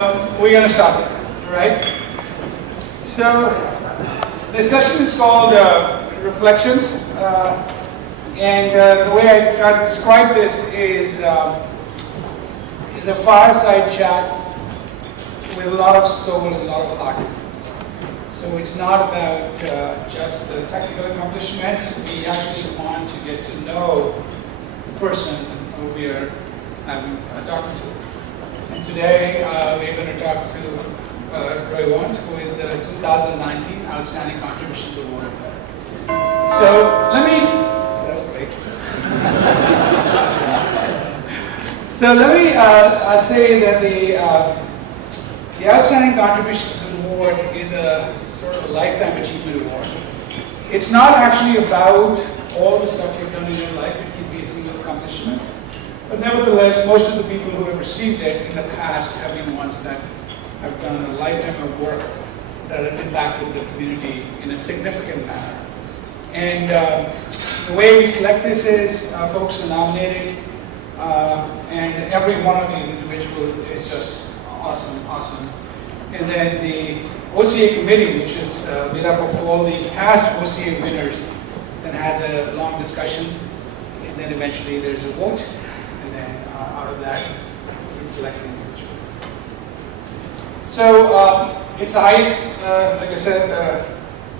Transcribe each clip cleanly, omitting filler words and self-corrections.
We're going to start, right? So, this session is called Reflections, and the way I try to describe this is a fireside chat with a lot of soul and a lot of heart. So it's not about just the technical accomplishments. We actually want to get to know the person who we are talking to. And today we're going to talk to Roy Want, who is the 2019 Outstanding Contributions Award. So let me, that was great. So let me say that the Outstanding Contributions Award is a sort of a lifetime achievement award. It's not actually about all the stuff you've done in your life. It could be a single accomplishment. But nevertheless, most of the people who have received it in the past have been ones that have done a lifetime of work that has impacted the community in a significant manner. And the way we select this is folks are nominated, and every one of these individuals is just awesome. And then the OCA committee, which is made up of all the past OCA winners, then has a long discussion, and then eventually there's a vote. Out of that, we select the individual. So it's the highest, like I said,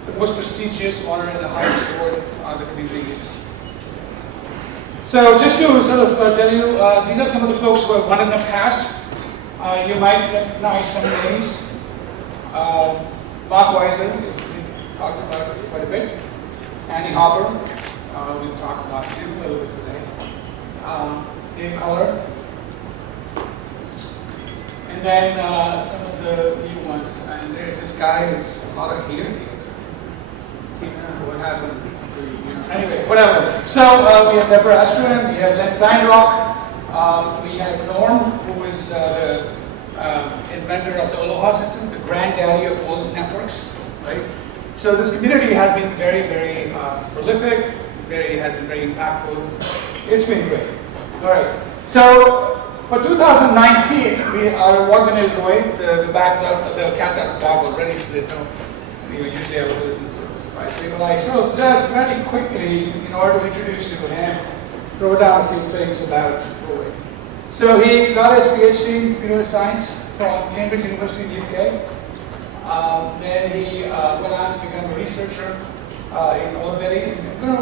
the most prestigious honor and the highest award the community gives. So just to sort of tell you, these are some of the folks who have won in the past. You might recognize some names. Mark Weiser, we talked about quite a bit. Andy Hopper, we'll talk about him a little bit today. Dave Color, and then some of the new ones. And there's this guy, it's a lot of here. What happened? Anyway, whatever. So we have Deborah Astron, we have Len Kleinrock, we have Norm, who is the inventor of the Aloha system, the granddaddy of all networks, right? So this community has been very prolific, has been very impactful. It's been great. All right. So for 2019, our award winner is Roy. The cat's out of the bag already, so there's no. Usually I would do this in a sort of surprise way, but like so, just very quickly, in order to introduce you to him, wrote down a few things about Roy. So he got his PhD in computer science from Cambridge University in the UK. Then he went on to become a researcher in Olivetti. And we'll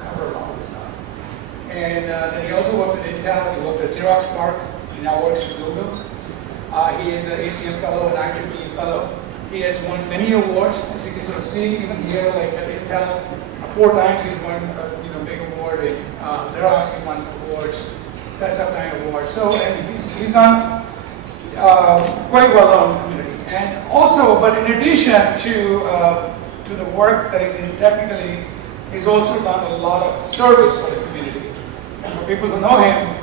cover a lot of this stuff. And then he also worked at Intel, he worked at Xerox PARC, he now works at Google. He is an ACM fellow, an IEEE fellow. He has won many awards, as you can sort of see, even here, like at Intel, 4 times he's won a big award. In Xerox he won awards, Test Uptime Awards. So, and he's done quite well known in the community. And also, but in addition to the work that he's doing technically, he's also done a lot of service for the community. And for people who know him,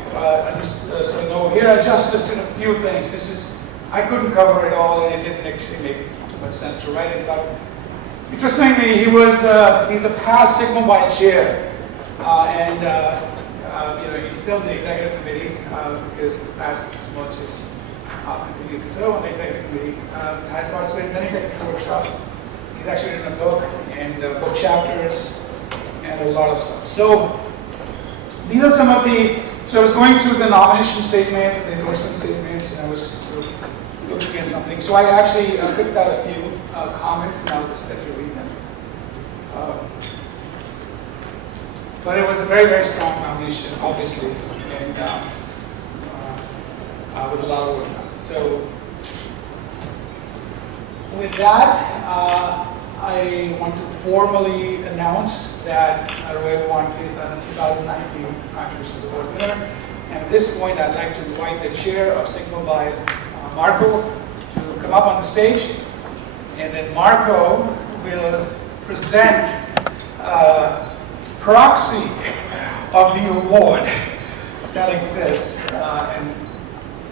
sort of know, here I just listed a few things. I couldn't cover it all, and it didn't actually make too much sense to write it. But interestingly, he's a past Sigma Pi chair, and he's still in the executive committee because past Sigma chiefs continue to serve on the executive committee. Has participated in many technical workshops. He's actually written a book and book chapters and a lot of stuff. So these are some of so I was going through the nomination statements and the endorsement statements, and I was sort of looking at something. So I actually picked out a few comments, and I'll just let you read them. But it was a very strong nomination, obviously, and with a lot of work done. So with that, I want to formally announce that Roy Want is the 2019 Contributions Award winner. And at this point, I'd like to invite the chair of Sigma Pi, Marco, to come up on the stage. And then Marco will present proxy of the award that exists. And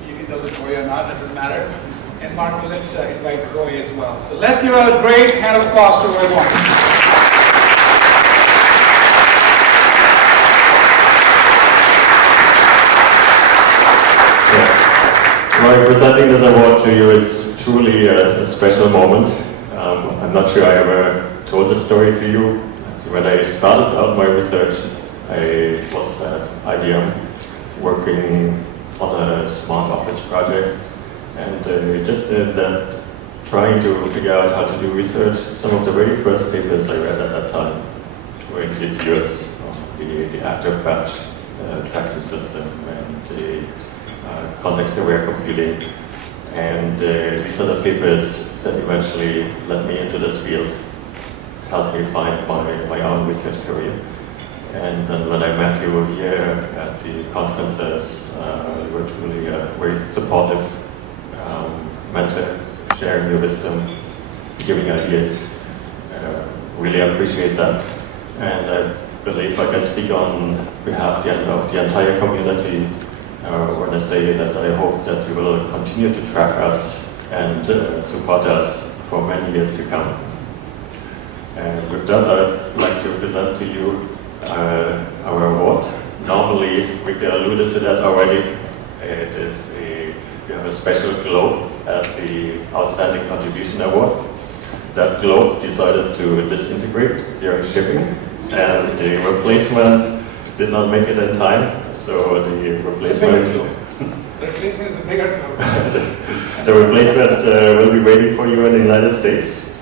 you can tell the story or not, that doesn't matter. And Marco, let's invite Roy as well. So let's give a great hand of applause to Roy Want. my presenting this award to you is truly a special moment. I'm not sure I ever told this story to you. When I started out my research, I was at IBM working on a smart office project, and just that trying to figure out how to do research. Some of the very first papers I read at that time were indeed yours on the active batch tracking system and the context-aware computing. And these are the papers that eventually led me into this field, helped me find my own research career. And then when I met you here at the conferences, you were truly a very supportive mentor, sharing your wisdom, giving ideas. Really appreciate that. And I believe I can speak on behalf of the entire community when I say that I hope that you will continue to track us and support us for many years to come. And with that, I'd like to present to you our award. Normally, Victor alluded to that already. It is we have a special globe as the Outstanding Contribution Award. That globe decided to disintegrate during shipping, and the replacement did not make it in time, so the replacement... The replacement is a bigger globe. The replacement will be waiting for you in the United States,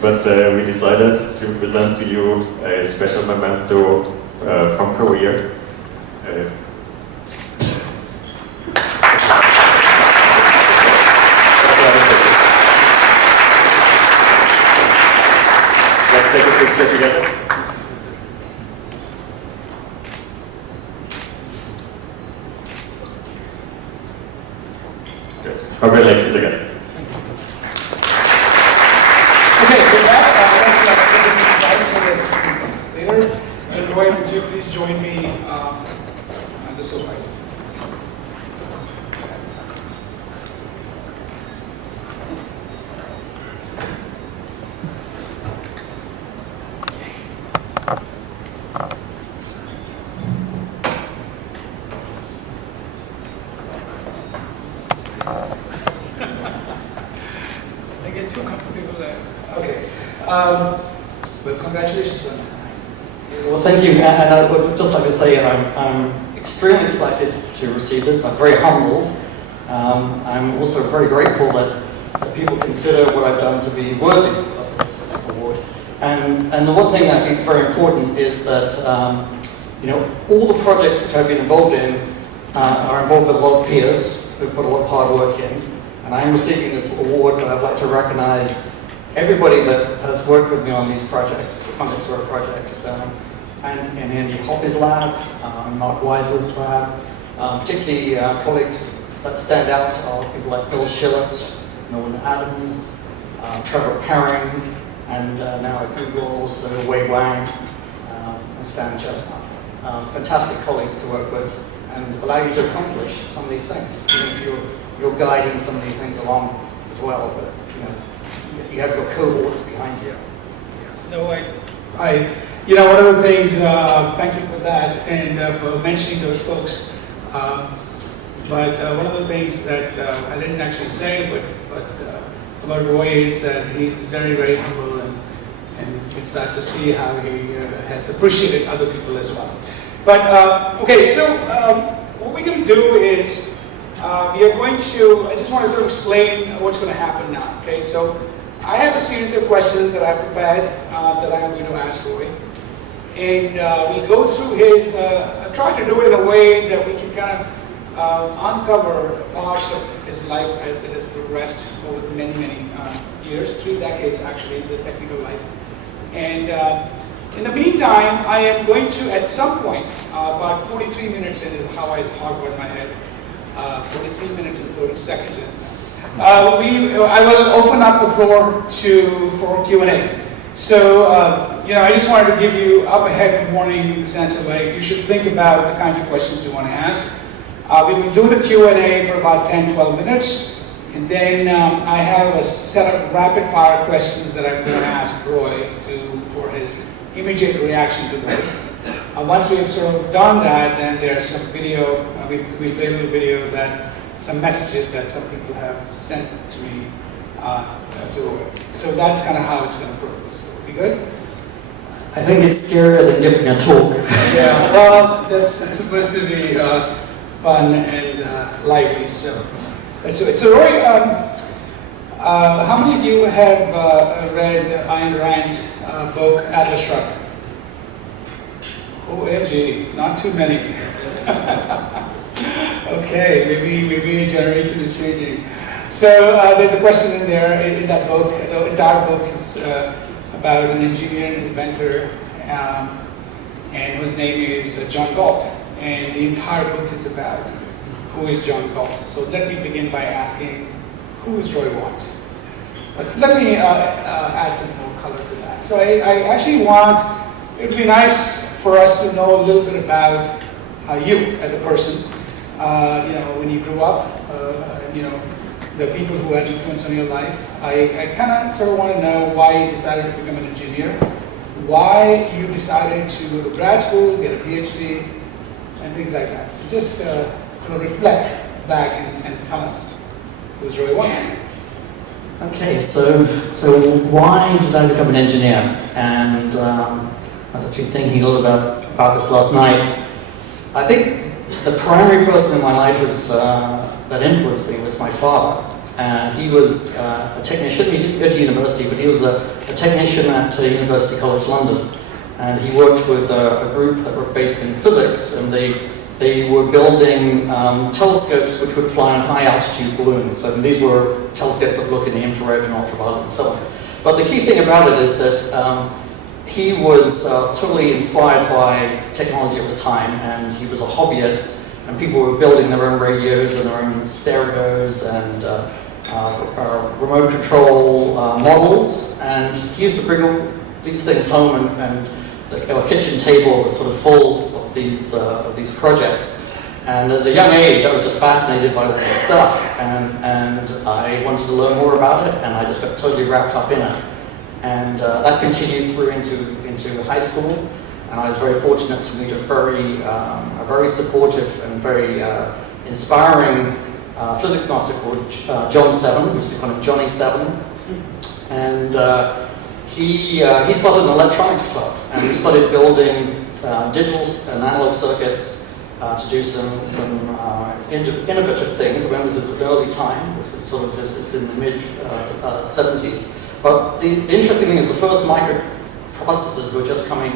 but we decided to present to you a special memento from Korea. Let's take a picture together. Good. Congratulations again. Okay, with that, let's put this aside so that later, Roy, would you please join me on the sofa? I get too comfortable there. Okay. Well, congratulations on that. Well, thank you, and I would just like to say I'm extremely excited to receive this. I'm very humbled. I'm also very grateful that people consider what I've done to be worthy of this award. And the one thing that I think is very important is that all the projects which I've been involved in are involved with a lot of peers who've put a lot of hard work in. And I'm receiving this award, but I'd like to recognize everybody that has worked with me on these projects, context-aware projects, and in Andy Hoppy's lab, Mark Weiser's lab, particularly colleagues that stand out are people like Bill Schillett, Norman Adams, Trevor Perring, and now at Google also Wei Wang and Stan Chestnut. Fantastic colleagues to work with and allow you to accomplish some of these things, even if you're guiding some of these things along as well. But you have your cohorts behind you. No, one of the things, thank you for that and for mentioning those folks. But one of the things that I didn't actually say, but about Roy is that he's very, very humble, and you can start to see how he has appreciated other people as well. But okay, so what we're going to do is we are going to, I just want to sort of explain what's going to happen now. Okay, so I have a series of questions that I've prepared that I'm going to ask Roy. And we'll go through his, I'll try to do it in a way that we can kind of uncover parts of his life as it has progressed over many, many years, 3 decades actually, the technical life. And in the meantime, I am going to, at some point, about 43 minutes in is how I thought about my head, 43 minutes and 30 seconds in. I will open up the floor for Q&A. So, I just wanted to give you up-ahead warning in the sense of like, you should think about the kinds of questions you want to ask. We will do the Q&A for about 10, 12 minutes. And then I have a set of rapid-fire questions that I'm going to ask Roy for his immediate reaction to those. Once we have sort of done that, then there's some video, we'll play a little video that some messages that some people have sent to me. So that's kind of how it's going to progress. Be good? I think it's scarier than giving a talk. Yeah, well, it's supposed to be fun and lively. So Roy, how many of you have read Ayn Rand's book Atlas Shrugged? OMG, not too many. Okay, maybe a generation is changing. So there's a question in there in that book. The entire book is about an engineer and inventor, and whose name is John Galt. And the entire book is about who is John Galt. So let me begin by asking, who is Roy Watt? But let me add some more color to that. So I actually want, it would be nice for us to know a little bit about you as a person. When you grew up, the people who had influence on your life. I kind of sort of want to know why you decided to become an engineer, why you decided to go to grad school, get a PhD, and things like that. So just sort of reflect back and tell us who's Roy Watt. Okay, so why did I become an engineer? And I was actually thinking a little about this last night. I think the primary person in my life that influenced me was my father. He was a technician. He didn't go to university, but he was a technician at University College London. And he worked with a group that were based in physics, and they were building telescopes which would fly on high-altitude balloons. And these were telescopes that look in the infrared and ultraviolet and so on. But the key thing about it is that he was totally inspired by technology at the time, and he was a hobbyist, and people were building their own radios and their own stereos and remote control models, and he used to bring all these things home, and our kitchen table was sort of full of these projects. And as a young age, I was just fascinated by all this stuff, and I wanted to learn more about it, and I just got totally wrapped up in it. And that continued through into high school, and I was very fortunate to meet a very supportive and very inspiring physics master called John Seven. We used to call him Johnny Seven, and he started an electronics club, and we started building digital and analog circuits to do some innovative things. When this is an early time, it's in the mid 70s. But the interesting thing is the first microprocessors were just coming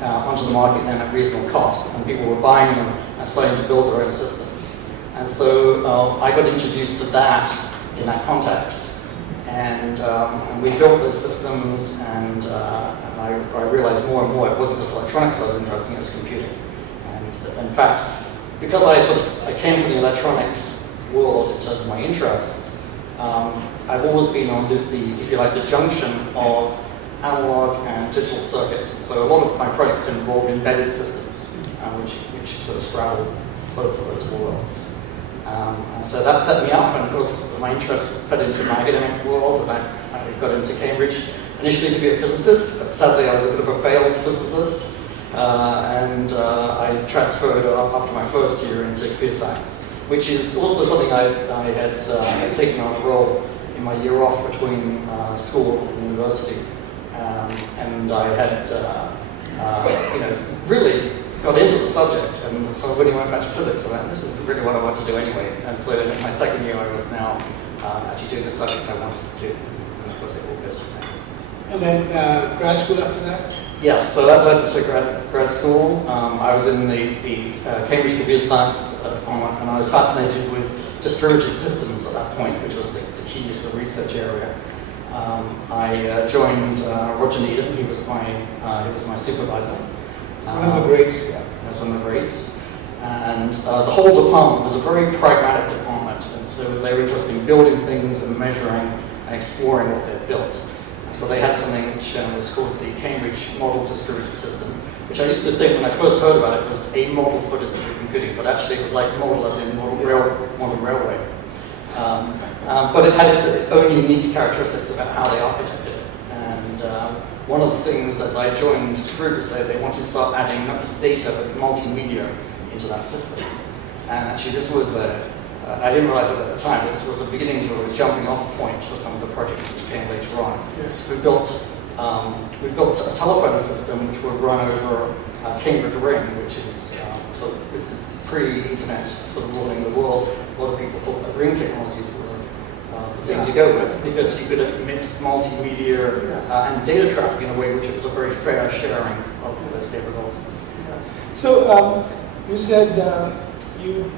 onto the market then at reasonable cost, and people were buying them and starting to build their own systems. And so I got introduced to that in that context. And we built those systems, and I realized more and more it wasn't just electronics I was interested in, it was computing. And in fact, because I came from the electronics world in terms of my interests, I've always been on the junction of analog and digital circuits. And so a lot of my projects involve embedded systems, which sort of straddle both of those worlds. And so that set me up, and of course my interest fed into my academic world, and I got into Cambridge initially to be a physicist, but sadly I was a bit of a failed physicist, and I transferred after my first year into computer science, which is also something I had taken on a role in my year off between school and university, and I had really got into the subject, and so when I went back to physics, I went, this is really what I want to do anyway. And so in my second year, I was now actually doing the subject I wanted to do, and of course it all goes from there. And then grad school after that? Yes, so that led to grad school. I was in the Cambridge Computer Science department, and I was fascinated with distributed systems at that point, which was the key sort of research area. I joined Roger Needham. He was my supervisor. One of the greats. Yeah, he was one of the greats. And the whole department was a very pragmatic department, and so they were interested in building things and measuring and exploring what they'd built. And so they had something which was called the Cambridge Model Distributed System, which I used to think when I first heard about it was a model for distributed computing, but actually it was like model as in model railway. But it had its own unique characteristics about how they architected it. And one of the things as I joined the group is that they wanted to start adding not just data but multimedia into that system. And actually this was a I didn't realize it at the time, but this was the beginning to a jumping off point for some of the projects which came later on. Yeah. So we built a telephone system which would run over Cambridge Ring, which is so this is pre-Ethernet sort of ruling the world. A lot of people thought that ring technologies were the thing to go with because you could mix multimedia and data traffic in a way which was a very fair sharing of those capabilities. So you said you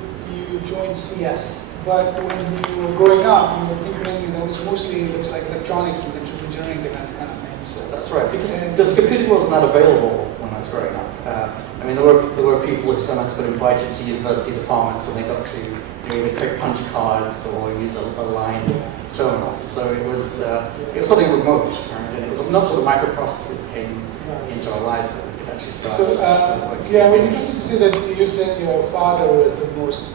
joined CS, but when you were growing up, you were thinking that was mostly, it looks like electronics and engineering kind of thing. So that's right, because computing wasn't that available when I was growing up. I mean, there were people who sometimes got invited to university departments and they got to either create punch cards or use a line terminal. So it was something remote, right? And it was not until the microprocessors came into our lives that we could actually start working. Yeah, it was interesting to see that you said your father was the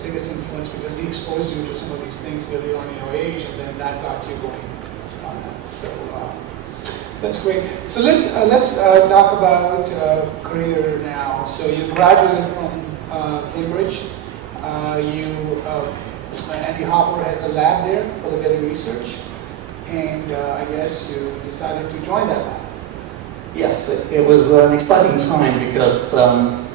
biggest influence because he exposed you to some of these things early on in your age, and then that got you going on that. So that's great. So let's talk about career now. So you graduated from Cambridge. Andy Hopper has a lab there for the Berkeley research, and I guess you decided to join that lab. Yes, it was an exciting time because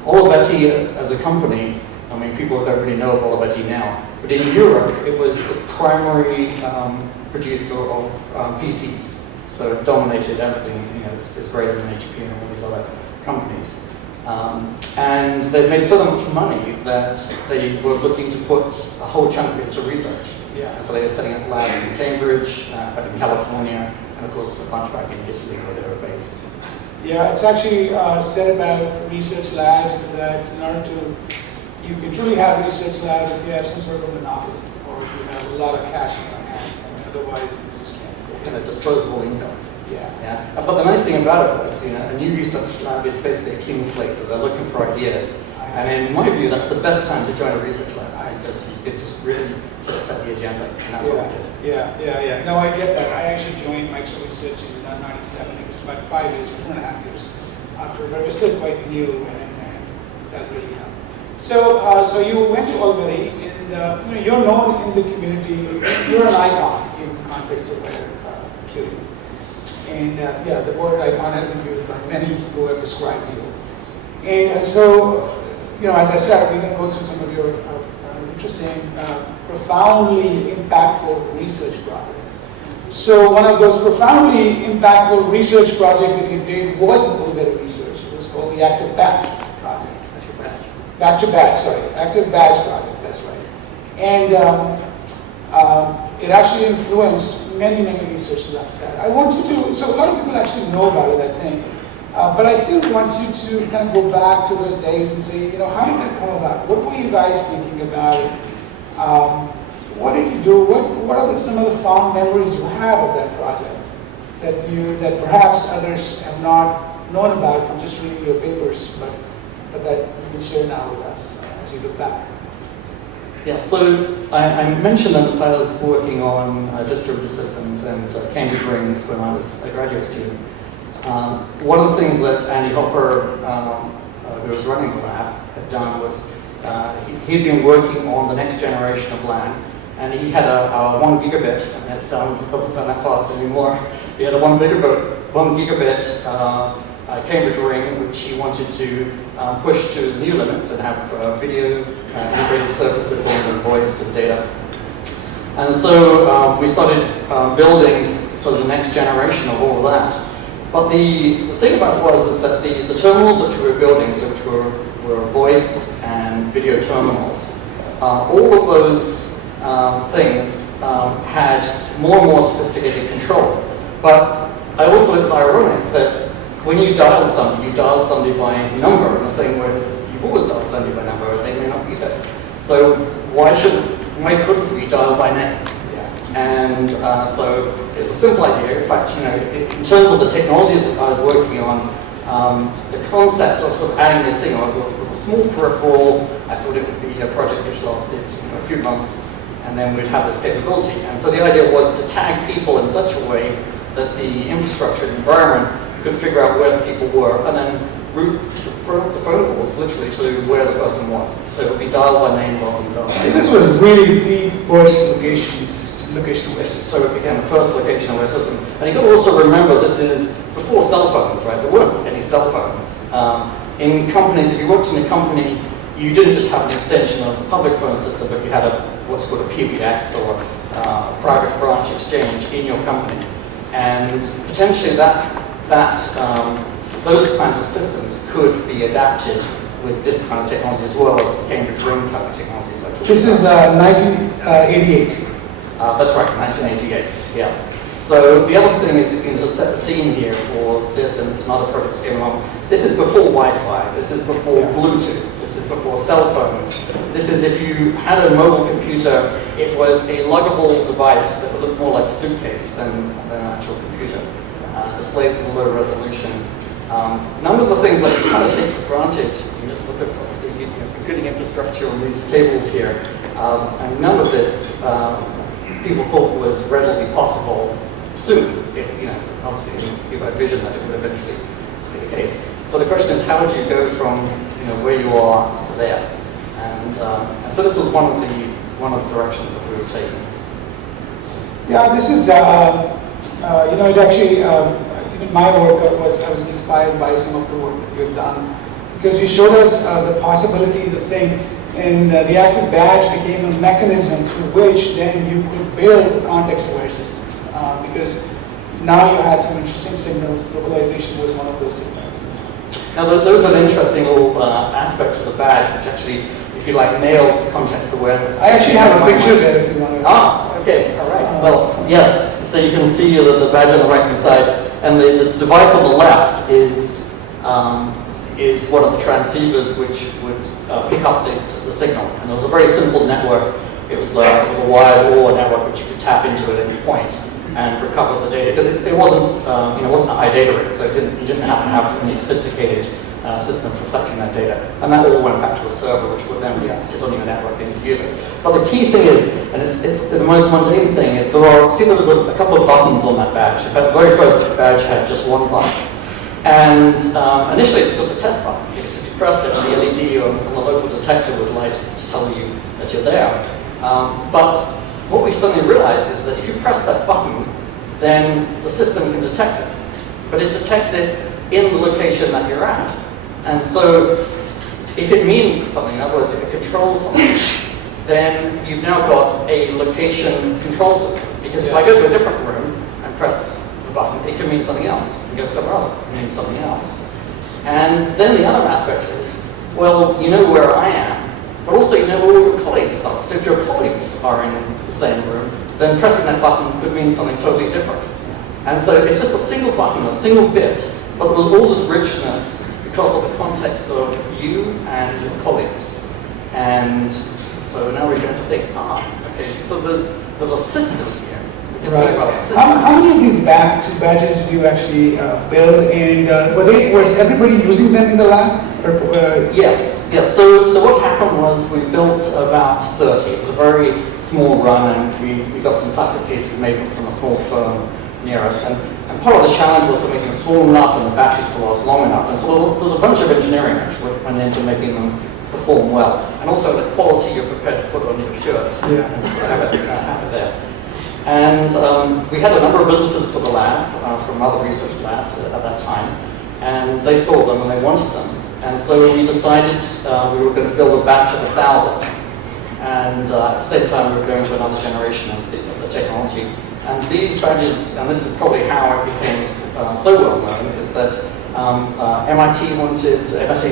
Olivetti as a company, I mean, people don't really know of Olivetti now, but in Europe it was the primary producer of PCs. So it dominated everything, you know, it's greater than HP and all these other companies. And they'd made so much money that they were looking to put a whole chunk of it to research. Yeah. And so they were setting up labs in Cambridge, in California, and of course a bunch back in Italy where they were based. Yeah, it's actually said about research labs is that in order to, you can truly have research labs if you have some sort of monopoly or if you have a lot of cash in your hands. I mean, otherwise, you just can't. It's kind of disposable income. Yeah. But the nice thing about it was, you know, a new research lab is basically a clean slate. They're looking for ideas. And in my view, that's the best time to join a research lab because you could just really sort of set the agenda, and that's what we did. Yeah. No, I get that. I actually joined Micro Research in 97. It was about 5 years or 4.5 years after, but it was still quite new, and that really helped. So you went to Olivetti, and you know, you're known in the community. You're an icon in the context of computing. And the word icon has been used by many who have described you. And so, you know, as I said, we're going to go through some of your interesting, profoundly impactful research projects. So one of those profoundly impactful research projects that you did was in Olivetti research. It was called the Active Batch project. Active Batch project, that's right. And it actually influenced many researchers after that. I want you to, so a lot of people actually know about it, I think, but I still want you to kind of go back to those days and say, you know, how did that come about? What were you guys thinking about? What did you do? What are some of the fond memories you have of that project that perhaps others have not known about from just reading your papers, but that you can share now with us as you look back? Yeah, so I mentioned that I was working on distributed systems and Cambridge rings when I was a graduate student. One of the things that Andy Hopper, who was running the lab, had done was he'd been working on the next generation of LAN, and he had a 1 gigabit, and it doesn't sound that fast anymore. He had a 1 gigabit Cambridge ring, which he wanted to push to new limits and have video integrated services on the voice and data. And so we started building sort of the next generation of all of that. But the thing about it was that the terminals that we were building, so which were voice and video terminals, all of those things had more and more sophisticated control. But I also thought it's ironic that when you dial somebody by number in the same way as you've always dialed somebody by number, and they may not be there. So why couldn't we dial by name? And so it's a simple idea. In fact, you know, in terms of the technologies that I was working on, the concept of sort of adding this thing was a small peripheral. I thought it would be a project which lasted a few months, and then we'd have this capability. And so the idea was to tag people in such a way that the infrastructure, the environment, could figure out where the people were, and then route the the phone calls literally to where the person was. So it would be dial by name rather than dial by name. This was really the first location-aware system. So it became the first location-aware system. And you've got to also remember this is before cell phones, right? There weren't any cell phones. In companies, if you worked in a company, you didn't just have an extension of the public phone system, but you had what's called a PBX or a private branch exchange in your company. And potentially those kinds of systems could be adapted with this kind of technology as well as the Cambridge Ring type of technologies I talked about. This is 1988. That's right, 1988, yes. So the other thing is, to set the scene here for this and some other projects came along. This is before Wi-Fi, this is before Bluetooth, this is before cell phones. This is if you had a mobile computer, it was a luggable device that would look more like a suitcase than an actual computer. Displays with low resolution. None of the things that you kind of take for granted, you just look across the computing infrastructure on these tables here, and none of this people thought was readily possible soon. Obviously, you had vision that it would eventually be the case. So the question is, how do you go from where you are to there? And so this was one of the directions that we were taking. Yeah, this is it actually even my work I was inspired by some of the work that you've done, because you showed us the possibilities of things. And the active badge became a mechanism through which then you could build context-aware systems. Because now you had some interesting signals. Globalization was one of those signals. Now, there's an interesting little aspect to the badge, which actually, if you like, nailed context awareness. I actually have a picture there if you want to. Okay, all right. Well, yes. So you can see the badge on the right-hand side, and the device on the left is one of the transceivers which would pick up the signal. And it was a very simple network. It was a wired OR network which you could tap into at any point and recover the data, because it wasn't a high data rate, so you didn't have to have any sophisticated system for collecting that data. And that all went back to a server which would then sit on your network and use it. But the key thing is, and it's the most mundane thing, is there was a couple of buttons on that badge. In fact, the very first badge had just one button. And initially it was just a test button, because if you pressed it, the LED on the local detector would light to tell you that you're there. But what we suddenly realized is that if you press that button, then the system can detect it. But it detects it in the location that you're at. And so if it means something, in other words, if it controls something, then you've now got a location control system. Because if I go to a different room and press the button, it can mean something else. You go somewhere else, it can mean something else. And then the other aspect is, well, you know where I am, but also you know where all your colleagues are. So if your colleagues are in the same room, then pressing that button could mean something totally different. And so it's just a single button, a single bit, but there was all this richness because of the context of you and your colleagues. And so now we're going to think, okay, so there's a system here. Right. How many of these badges did you actually build, and was everybody using them in the lab? Yes. So what happened was we built about 30. It was a very small run, and we got some plastic cases made from a small firm near us. And part of the challenge was to make them small enough and the batteries would last long enough. And so there was a bunch of engineering which went into making them perform well, and also the quality you're prepared to put on your shirt. Yeah. Have it there. And we had a number of visitors to the lab from other research labs at that time, and they saw them and they wanted them. And so we decided we were going to build a batch of 1,000. And at the same time, we were going to another generation of the technology. And these badges, and this is probably how it became so well known, is that MIT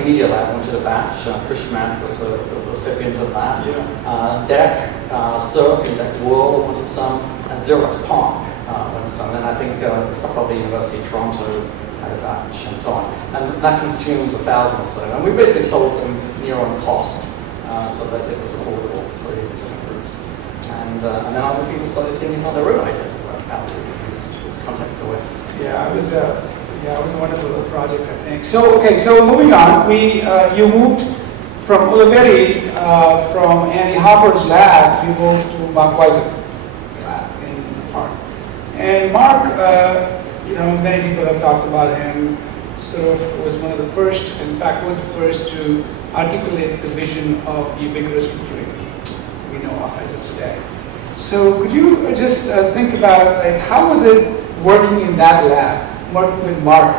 Media Lab wanted a batch. Chris Schmatt was the recipient of that. Yeah. DEC, CERC and DEC World wanted some, and Xerox PARC wanted some. And I think it's probably the University of Toronto had a batch, and so on. And that consumed 1,000 or so. And we basically sold them near on cost, so that it was affordable for the different groups. And then other people started thinking about their own ideas about how to use this context awareness. Yeah, it was a wonderful project, I think. So moving on, you moved from Ulibarri, from Andy Hopper's lab, you moved to Mark Weisser's lab in Park. And Mark, many people have talked about him. sort of was one of the first, in fact was the first to articulate the vision of ubiquitous computing we know of as of today. So could you just think about like how was it working in that lab, working with Mark,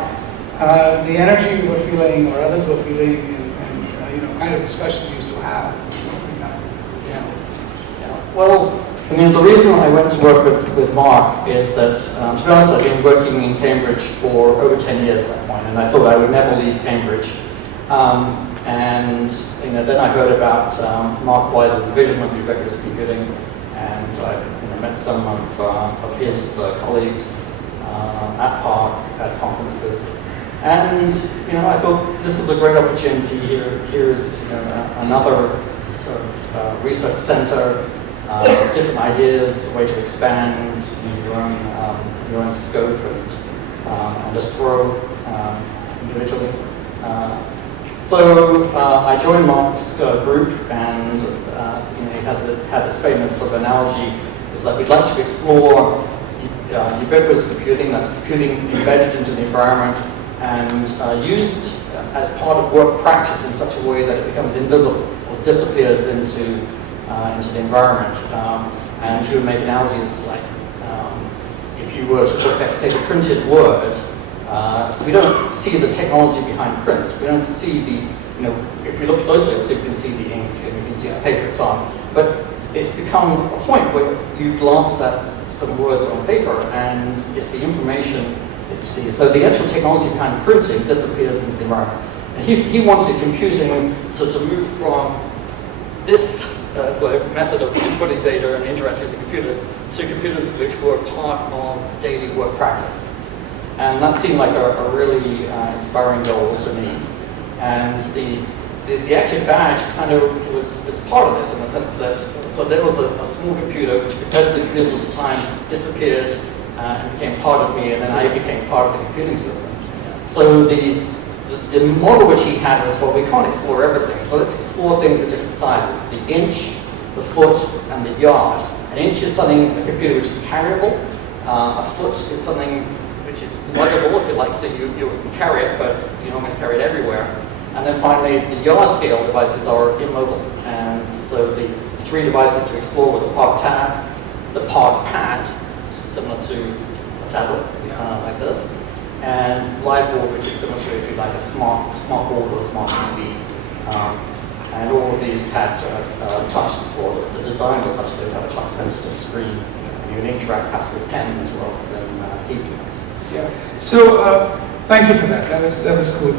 the energy you were feeling or others were feeling, and you know, kind of discussions you used to have. Well, I mean, the reason I went to work with Mark is that, to be honest, I've been working in Cambridge for over 10 years at that point, and I thought I would never leave Cambridge. And you know, then I heard about Mark Wise's vision of ubiquitous computing, and I met some of his colleagues at Park, at conferences. And you know, I thought this was a great opportunity. Here's you know, another sort of research center. Different ideas, a way to expand your own scope and just grow individually. So I joined Mark's group, and you know, he had this famous sort of analogy, is that we'd like to explore ubiquitous computing, that's computing embedded into the environment and used as part of work practice in such a way that it becomes invisible or disappears into the environment. And he would make analogies like if you were to look at, say, the printed word, we don't see the technology behind print. We don't see the, you know, if we look closely, so you can see the ink and you can see the paper it's on. But it's become a point where you glance at some words on paper and it's the information that you see. So the actual technology behind printing disappears into the environment. And he wanted computing to move from this as a method of inputting data and interacting with computers to computers which were part of daily work practice. And that seemed like a really inspiring goal to me. And the active badge kind of was part of this in the sense that, so there was a small computer which compared to the computers at the time disappeared and became part of me, and then I became part of the computing system. So the model which he had was, well, we can't explore everything, so let's explore things at different sizes. The inch, the foot, and the yard. An inch is something, a computer which is carryable. A foot is something which is luggable, if you like, so you can carry it, but you don't want to carry it everywhere. And then finally, the yard scale devices are immobile. And so the three devices to explore were the Pod Tab, the Pod Pad, which is similar to a tablet, like this, and LiveBoard, which is similar to, if you like, a smart board or a smart TV. And all of these had touch, or the design was such that they had a touch-sensitive screen. You can interact perhaps with pens rather than keypads. Yeah. So thank you for that. That was cool.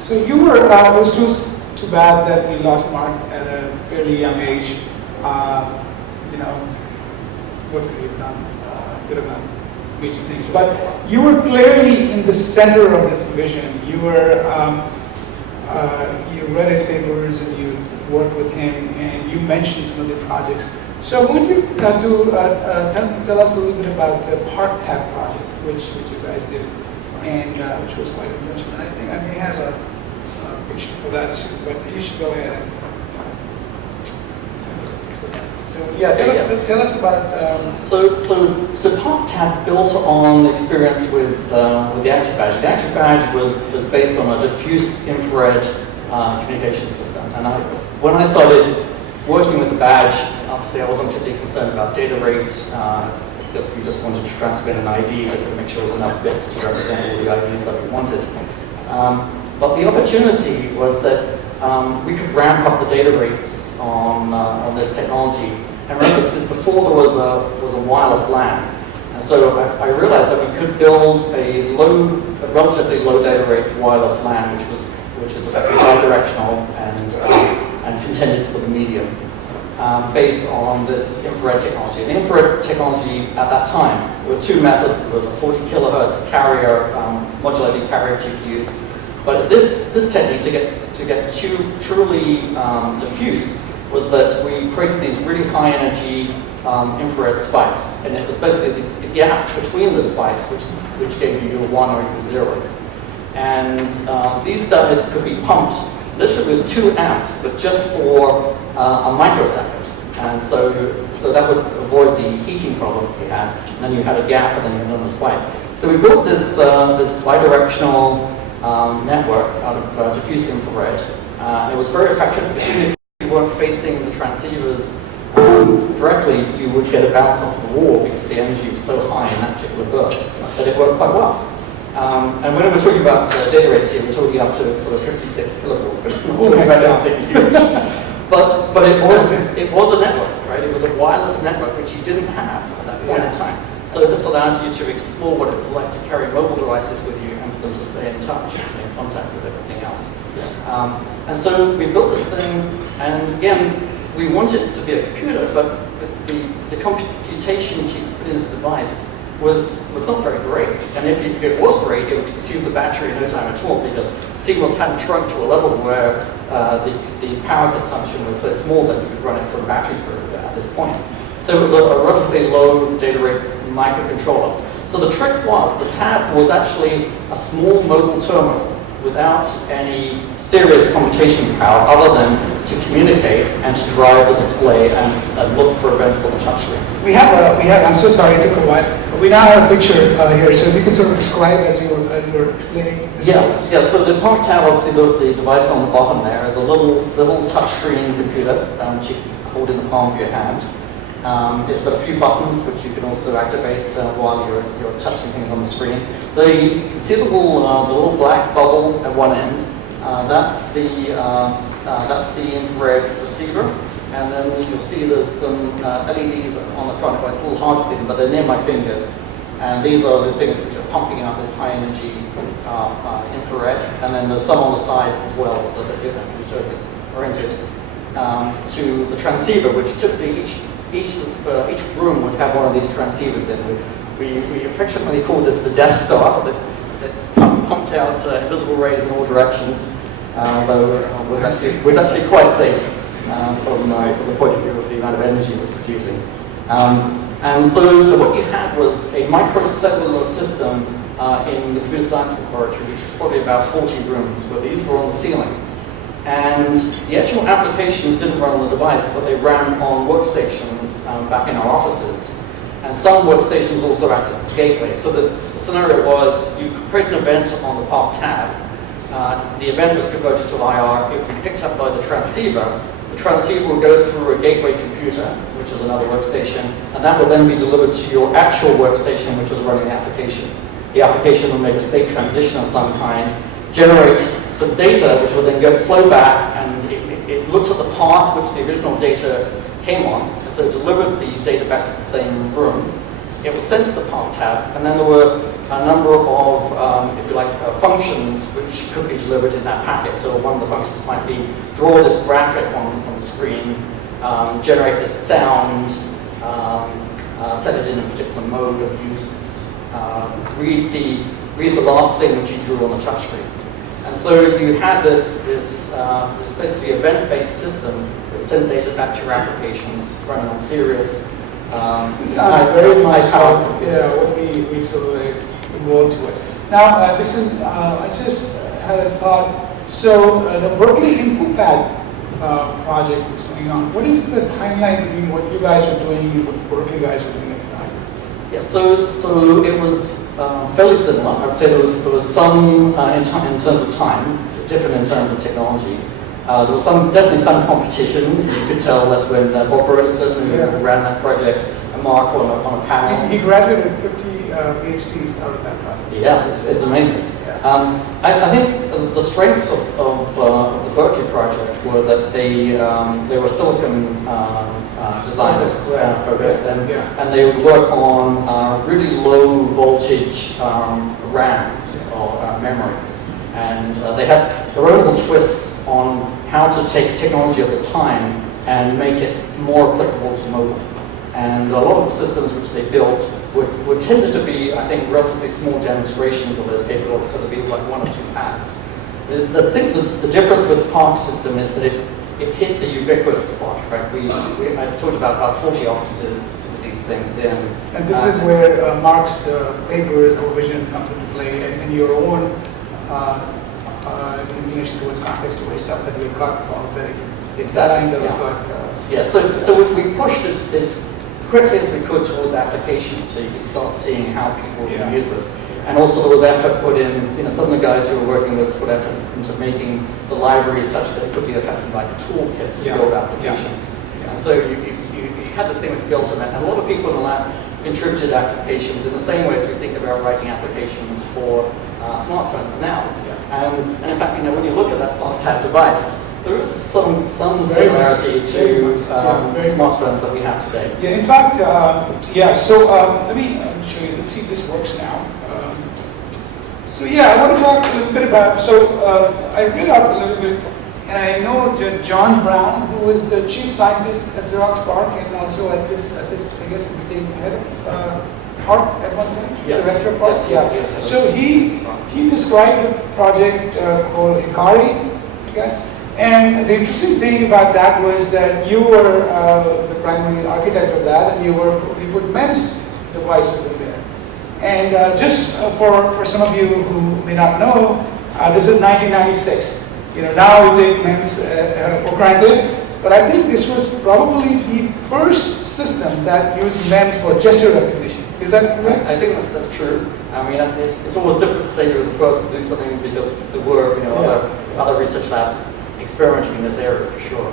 So you were. It was too bad that we lost Mark at a fairly young age. You know, what could we have done? Could have done major things. But you were clearly in the center of this vision. You were. You read his papers and you worked with him, and you mentioned some of the projects. So would you tell us a little bit about the Park Tab project, which you guys did, and which was quite interesting. And I think I may have a picture for that too, but you should go ahead and fix that. So yeah, tell us about. So Park Tab built on experience with the Active Badge. The Active Badge was based on a diffuse infrared communication system, and when I started working with the badge, obviously I wasn't particularly concerned about data rate, because we just wanted to transmit an ID just to make sure there was enough bits to represent all the IDs that we wanted. But the opportunity was that we could ramp up the data rates on this technology. And remember, this is before there was a wireless LAN. And so I realized that we could build a relatively low data rate wireless LAN, which is effectively bidirectional and contended for the medium, based on this infrared technology. And the infrared technology at that time, there were two methods. There was a 40 kilohertz carrier, modulated carrier GPUs. But this technique to get truly diffuse was that we created these really high energy infrared spikes, and it was basically the gap between the spikes which gave you your 1 or your 0. And these bits could be pumped literally with 2 amps, but just for a microsecond. And so that would avoid the heating problem we had. And then you had a gap, and then you had another spike. So we built this, this bidirectional network out of diffuse infrared. It was very effective because even if you weren't facing the transceivers directly, you would get a bounce off the wall because the energy was so high in that particular burst that it worked quite well. And when we're talking about data rates here, we're talking up to sort of 56 kilovolts. We're talking about anything huge. But it was a network, right? It was a wireless network which you didn't have at that point in time. So this allowed you to explore what it was like to carry mobile devices with you and for them to stay in touch, stay in contact with everything else. And so we built this thing, and again, we wanted it to be a computer, but the computation you put in this device was not very great. And if it was great, it would consume the battery in no time at all, because CMOS hadn't shrunk to a level where the power consumption was so small that you could run it from batteries at this point. So it was a relatively low data rate microcontroller. So the trick was, the tab was actually a small mobile terminal without any serious computation power other than to communicate and to drive the display and look for events on the touchscreen. I'm so sorry it took a while, but we now have a picture here, so if you can sort of describe as you were explaining this. Yes, so the POC tab, obviously the device on the bottom there is a little touchscreen computer which you can hold in the palm of your hand. It's got a few buttons which you can also activate while you're touching things on the screen. You can see the little black bubble at one end. That's the infrared receiver, and then you'll see there's some LEDs on the front. It's a little hard to see them, but they're near my fingers. And these are the things which are pumping out this high energy infrared. And then there's some on the sides as well, so that you're oriented to the transceiver, which typically each room would have one of these transceivers in. We affectionately call this the Death Star, as it pumped out invisible rays in all directions, though it was actually quite safe from the point of view of the amount of energy it was producing. And so what you had was a microcellular system in the computer science laboratory, which was probably about 40 rooms, but these were on the ceiling. And the actual applications didn't run on the device, but they ran on workstations back in our offices. And some workstations also acted as gateway. So the scenario was, you create an event on the POP tab. The event was converted to IR. It would be picked up by the transceiver. The transceiver will go through a gateway computer, which is another workstation, and that will then be delivered to your actual workstation, which was running the application. The application will make a state transition of some kind, generate some data, which will then flow back, and it looked at the path which the original data came on, and so it delivered the data back to the same room. It was sent to the POP tab, and then there were a number of, if you like, functions which could be delivered in that packet. So one of the functions might be draw this graphic on the screen, generate this sound, set it in a particular mode of use, read the last thing which you drew on the touchscreen. And so you had this basically event-based system that sent data back to your applications running on serious. This sounds very much how what we sort of involved to it. Now, this is I just had a thought. So the Berkeley InfoPad project was going on. What is the timeline between what you guys were doing and what the Berkeley guys were doing at the time? Yeah, so it was fairly similar. I would say there was some in terms of time, different in terms of technology. There was definitely some competition. You could tell that when Bob Burleson, who ran that project, and Mark on a panel. He graduated 50 PhDs out of that project. Yes, it's amazing. Yeah. I think the strengths of the Berkeley project were that they were silicon designers focused, and they would work on really low voltage RAMs or memories. And they had their own little twists on how to take technology of the time and make it more applicable to mobile. And a lot of the systems which they built were tended to be, I think, relatively small demonstrations of those capabilities, so there'd be like one or two pads. The difference with the PARC system is that it hit the ubiquitous spot, right? I talked about 40 offices with these things in. And this is where Mark's papers or vision comes into play, and your own inclination towards context-aware stuff that we've got already. Exactly. So we pushed this quickly as we could towards applications, so you can start seeing how people can use this. And also there was effort put in, some of the guys who were working with us put effort into making the library such that it could be effectively like a toolkit to build applications. And so you had this thing with built on it, and a lot of people in the lab contributed applications in the same way as we think about writing applications for smartphones now. And in fact, when you look at that type device, there is some similarity to smartphones that we have today. Yeah, in fact, so let me show you, let's see if this works now. I want to talk a little bit about, I read up a little bit, and I know that John Brown, who is the chief scientist at Xerox PARC, and also at this I guess, he became head of PARC at one point? Yes. Director of PARC? Yes. So he described a project called Hikari, I guess. And the interesting thing about that was that you were the primary architect of that, and you put MEMS devices in there. And just for some of you who may not know, this is 1996. Now we take MEMS for granted, but I think this was probably the first system that used MEMS for gesture recognition. Is that correct? I think that's true. I mean, it's always difficult to say you were the first to do something because there were, other research labs experimenting in this area for sure.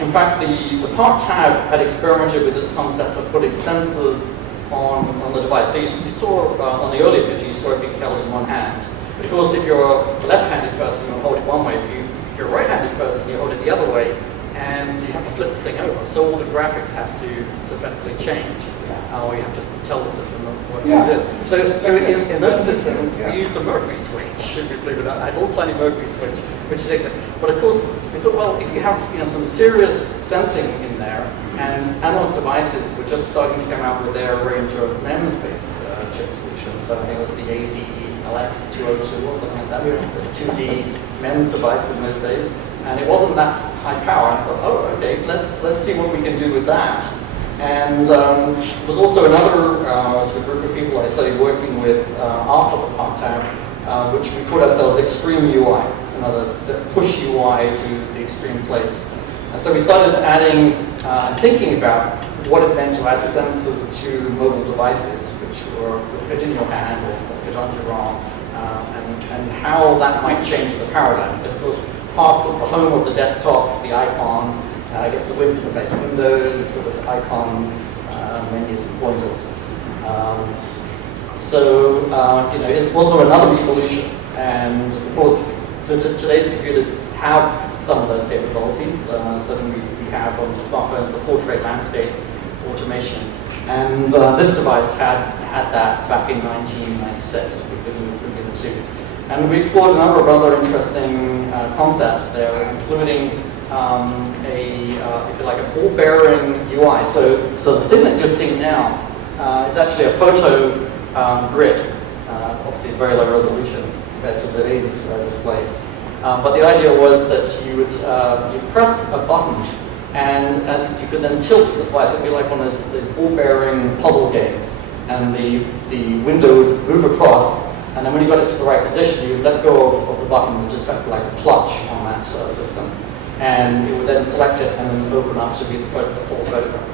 In fact, the PARC tab had experimented with this concept of putting sensors on the device. So you saw on the earlier picture, you saw it being held in one hand. But of course, if you're a left-handed person, you'll hold it one way. If you're a right-handed person, you hold it the other way, and you have to flip the thing over. So all the graphics have to effectively change. Or you have to tell the system what it is. So in those systems, we used the Mercury switch, if you believe it or not. I had a little tiny Mercury switch, which did it. But of course, we thought, well, if you have some serious sensing in there, and analog devices were just starting to come out with their range of MEMS-based chip solutions. So I think it was the ADLX202 or something like that. It was a 2D MEMS device in those days, and it wasn't that high power. I thought, oh, okay, let's see what we can do with that. And there was also another sort of group of people I started working with after the PARC tab, which we called ourselves Extreme UI. In other words, let's push UI to the extreme place. And so we started adding and thinking about what it meant to add sensors to mobile devices, which would fit in your hand or fit on your arm, and how that might change the paradigm. Because of course, PARC was the home of the desktop, the icon, I guess the web interface, Windows, so there's icons, menus, and pointers. It's also another evolution. And of course, today's computers have some of those capabilities. Certainly we have on the smartphones the portrait landscape automation. And this device had that back in 1996. We could move between the two. And we explored a number of other interesting concepts there, including if you like, a ball-bearing UI. So the thing that you're seeing now is actually a photo grid, obviously very low resolution compared to today's displays. But the idea was that you would press a button, and as you could then tilt the device. It would be like one of those ball-bearing puzzle games, and the window would move across. And then when you got it to the right position, you would let go of the button, which just felt like a clutch on that system. And you would then select it and then open up to be the full photograph.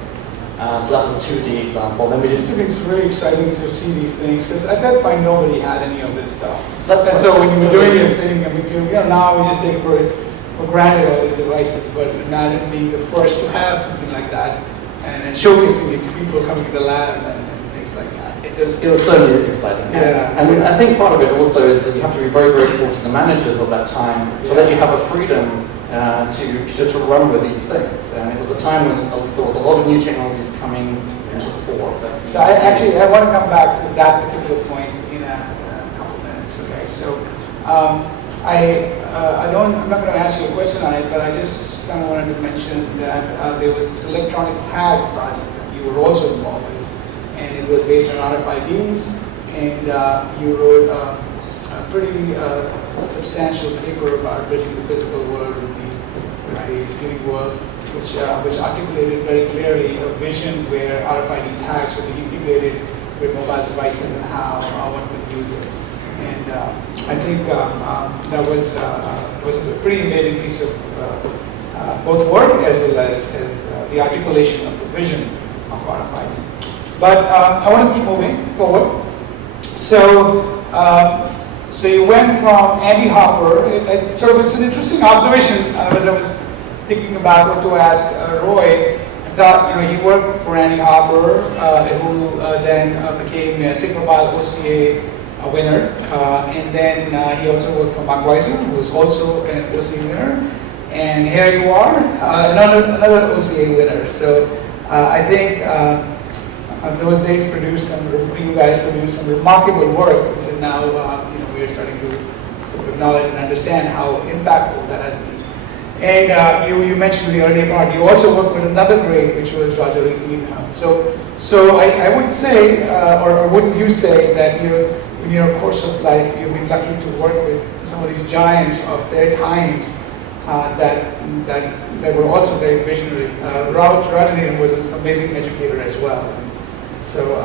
So that was a 2D example. Then It's really exciting to see these things, because at that point nobody had any of this stuff. And so when you were doing this thing, now we just take it for granted all these devices, but imagine being the first to have something like that and showcasing it to people coming to the lab and things like that. It was certainly exciting. Yeah. And I think part of it also is that you have to be very grateful to the managers of that time, so that you have a freedom to run with these things. And it was a time when there was a lot of new technologies coming into the fore. So I want to come back to that particular point in a couple of minutes. Okay, so I'm not going to ask you a question on it, but I just kind of wanted to mention that there was this electronic tag project that you were also involved in, and it was based on RFIDs, and you wrote a pretty substantial paper about bridging the physical world with the computing world, which articulated very clearly a vision where RFID tags would be integrated with mobile devices and how one could use it. And I think that was a pretty amazing piece of both work as well as the articulation of the vision of RFID. But I want to keep moving forward. So, so you went from Andy Hopper. It's an interesting observation as I was thinking about what to ask Roy. I thought, he worked for Andy Hopper, who then became a Sigma OCA winner, and then he also worked for Mark Weiser, who was also an OCA winner. And here you are, another OCA winner. So I think those days you guys produced some remarkable work, which is now we are starting to sort of acknowledge and understand how impactful that has been. And you mentioned the earlier part. You also worked with another great, which was Roger Reed. So I would say, or wouldn't you say that in your course of life you've been lucky to work with some of these giants of their times that were also very visionary. Roger Reed was an amazing educator as well. So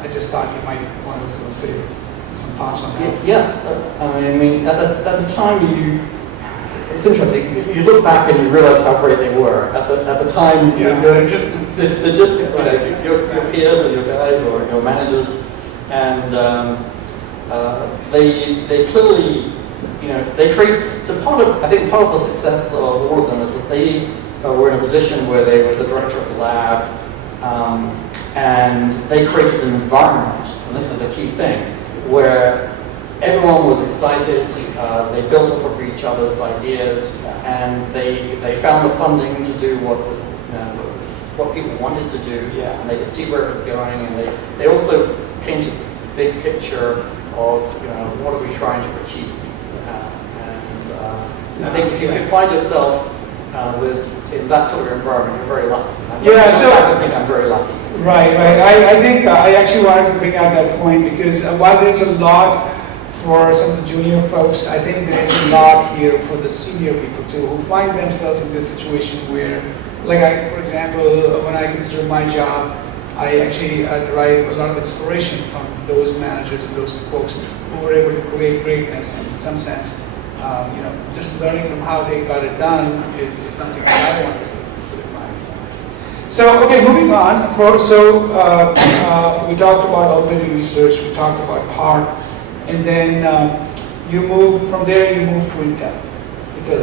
I just thought you might want to sort of say some thoughts on that. Yes, I mean at the time it's interesting. You look back and you realize how great they were. At the time, they're just your peers or your guys or your managers, and they clearly, they create. So part of the success of all of them is that they were in a position where they were the director of the lab, and they created an environment. And this is the key thing, where everyone was excited, they built up over each other's ideas, and they found the funding to do what people wanted to do, and they could see where it was going, and they also painted the big picture of what are we trying to achieve. And I think if you can find yourself in that sort of environment, you're very lucky. I think I'm very lucky. Right. I think I actually wanted to bring out that point because while there's a lot for some of the junior folks, I think there is a lot here for the senior people too, who find themselves in this situation where, for example, when I consider my job, I actually derive a lot of inspiration from those managers and those folks who were able to create greatness. And in some sense, just learning from how they got it done is something that I want to put in mind. So, okay, moving on. We talked about algorithm research, we talked about Park. And then you moved to Intel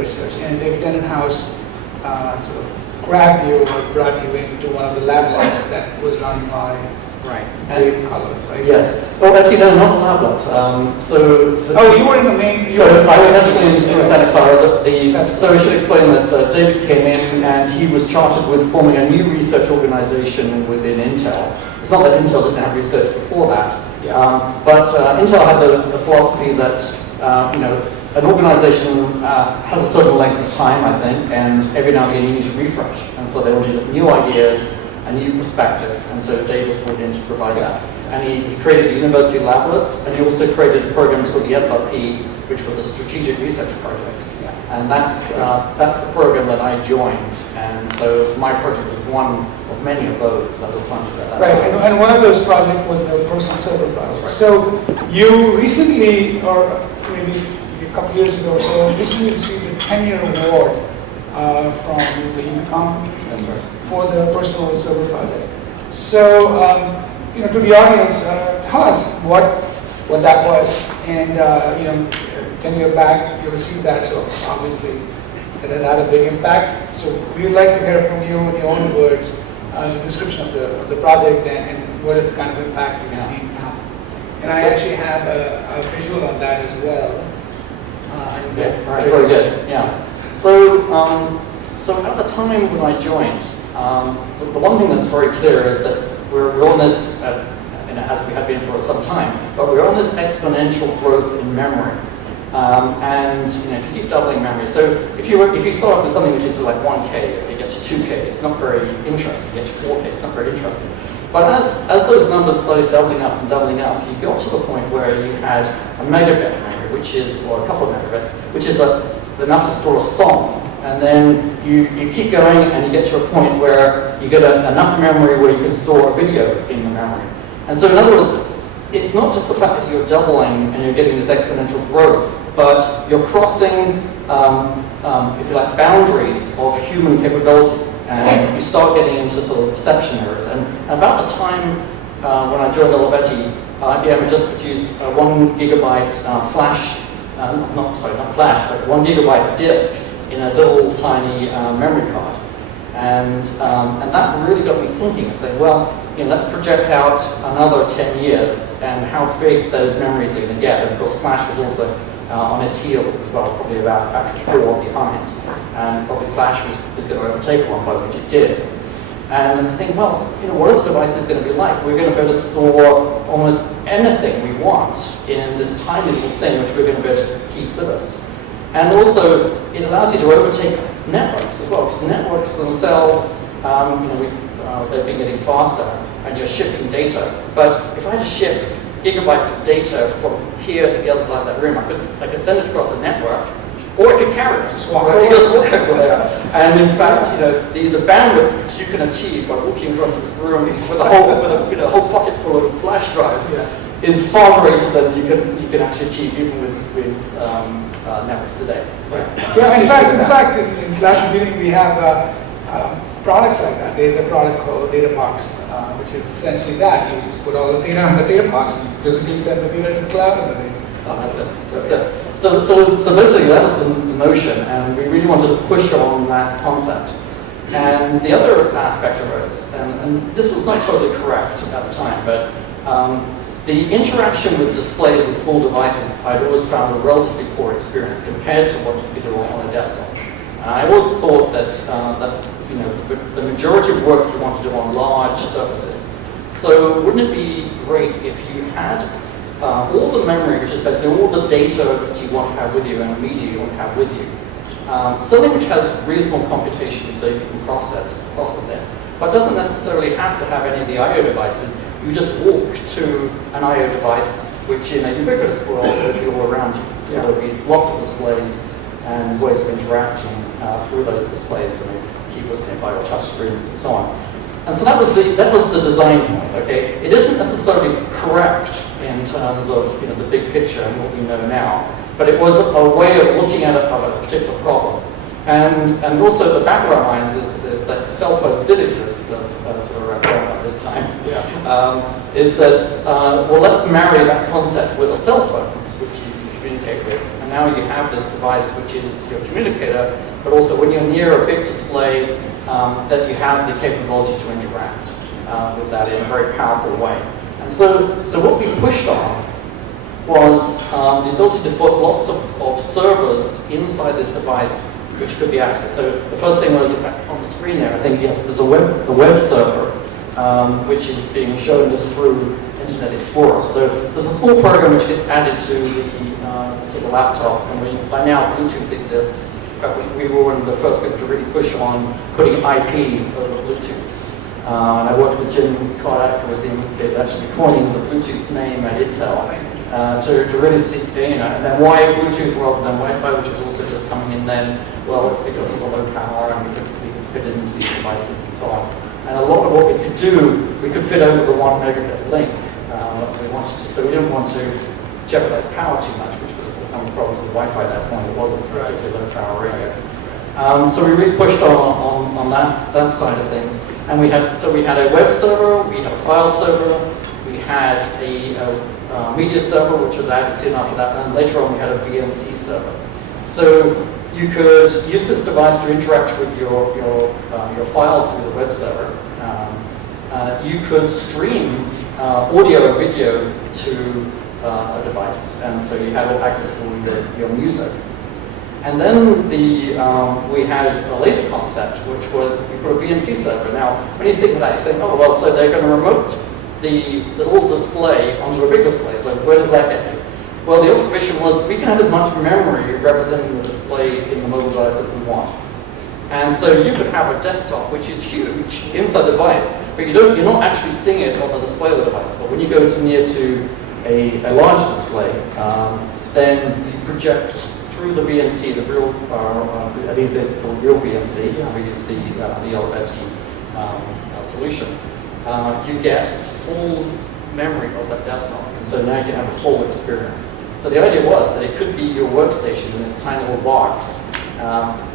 Research, and David Tennenhouse sort of grabbed you or brought you into one of the lablets that was run by Dave Cullen, right? Yes. Oh, actually, no, not a lablet. You were in the main. So I was actually in Santa Clara. So I should explain that David came in and he was chartered with forming a new research organization within Intel. It's not that Intel didn't have research before that. But Intel had the philosophy that an organization has a certain length of time, I think, and every now and again you need to refresh. And so they wanted new ideas, a new perspective, and so Dave was brought in to provide that. And he created the university lablets, and he also created programs called the SRP, which were the strategic research projects. And that's the program that I joined. And so my project was one of many of those that were funded at that time. And one of those projects was the personal server project. Right. So you recently, or maybe a couple years ago or so, recently received a 10-year award from the Unicom for the personal server project. So, to the audience, tell us what that was. And 10 years back, you received that, so obviously it has had a big impact. So we'd like to hear from you in your own words, the description of the project and what is the kind of impact you've seen now. And I actually have a visual on that as well. Very good. So at the time when I joined, the one thing that's very clear is that we're on this, as we have been for some time, but we're on this exponential growth in memory. And if you keep doubling memory, so if you start off with something which is like 1K, you get to 2K, it's not very interesting. You get to 4K, it's not very interesting. But as those numbers started doubling up, you got to the point where you had a megabit memory, or a couple of megabits, which is enough to store a song. And then you keep going and you get to a point where you get enough memory where you can store a video in the memory. And so in other words, it's not just the fact that you're doubling and you're getting this exponential growth, but you're crossing, if you like, boundaries of human capability. And you start getting into sort of perception errors. And about the time when I joined Olivetti, IBM had just produced a 1 gigabyte flash, not flash, but 1 gigabyte disk in a little tiny memory card. And that really got me thinking, saying, well, let's project out another 10 years and how big those memories are going to get. And of course, Flash was also on its heels as well, probably about a factor of 4 behind. And probably Flash was going to overtake one, by which it did. And I was thinking, well, what are the devices going to be like? We're going to be able to store almost anything we want in this tiny little thing, which we're going to be able to keep with us. And also, it allows you to overtake networks as well, because networks themselves, they've been getting faster, and you're shipping data. But if I had to ship gigabytes of data from here to the other side of that room, I could send it across the network, or I could carry it. Just walk over there. And in fact, the bandwidth which you can achieve by walking across this room with a whole pocket full of flash drives is far greater than you can actually achieve even with networks today. Yeah, in fact, in cloud computing we have products like that. There's a product called DataBox, which is essentially that. You just put all the data on the DataBox, and you physically send the data to the cloud, and then that's it. That's it. So basically that was the notion, and we really wanted to push on that concept. And the other aspect of it is, and this was not totally correct at the time, but the interaction with displays and small devices, I'd always found a relatively poor experience compared to what you could do on a desktop. And I always thought that the majority of work you want to do on large surfaces. So wouldn't it be great if you had all the memory, which is basically all the data that you want to have with you and the media you want to have with you, something which has reasonable computation so you can process it, but doesn't necessarily have to have any of the I/O devices. You just walk to an I/O device, which in a ubiquitous world will be all around you. So there'll be lots of displays and ways of interacting through those displays, so keyboards nearby or touch screens and so on. And so that was the design point. Okay, it isn't necessarily correct in terms of the big picture and what we know now, but it was a way of looking at a particular problem. And also the back of our minds is that cell phones did exist as around at this time. Is that well, let's marry that concept with a cell phone, which you can communicate with, and now you have this device which is your communicator, but also when you're near a big display, that you have the capability to interact with that in a very powerful way. And so what we pushed on was the ability to put lots of servers inside this device which could be accessed. So the first thing was, in fact, on the screen there, I think, yes, there's a web server, which is being shown us through Internet Explorer. So there's a small program which gets added to the laptop, and by now Bluetooth exists. We were one of the first people to really push on putting IP over Bluetooth. And I worked with Jim Kodak, who was actually coining the Bluetooth name at Intel, to really see, and then why Bluetooth rather than Wi-Fi, which was also just coming in then. Well, it's because of the low power, and we could fit it into these devices and so on. And a lot of what we could do, we could fit over the 1 megabit link if we wanted to. So we didn't want to jeopardize power too much, which was one of the problems with Wi-Fi at that point. It wasn't a particularly low power radio. So we really pushed on that side of things. And we had a web server, we had a file server, we had a media server, which was added soon after that, and later on we had a VNC server. So you could use this device to interact with your files through the web server. You could stream audio and video to a device, and so you had access to your music. And then we had a later concept, which was we put a VNC server. Now, when you think of that, you say, oh, well, so they're going to remote the little display onto a big display. So where does that get you? Well, the observation was we can have as much memory representing the display in the mobile device as we want. And so you could have a desktop, which is huge, inside the device, but you're not actually seeing it on the display of the device. But when you go near to a large display, then you project through the VNC, the real, these days it's called real VNC, as we use the Olivetti solution. You get full memory of that desktop, and so now you can have a full experience. So the idea was that it could be your workstation in this tiny little box,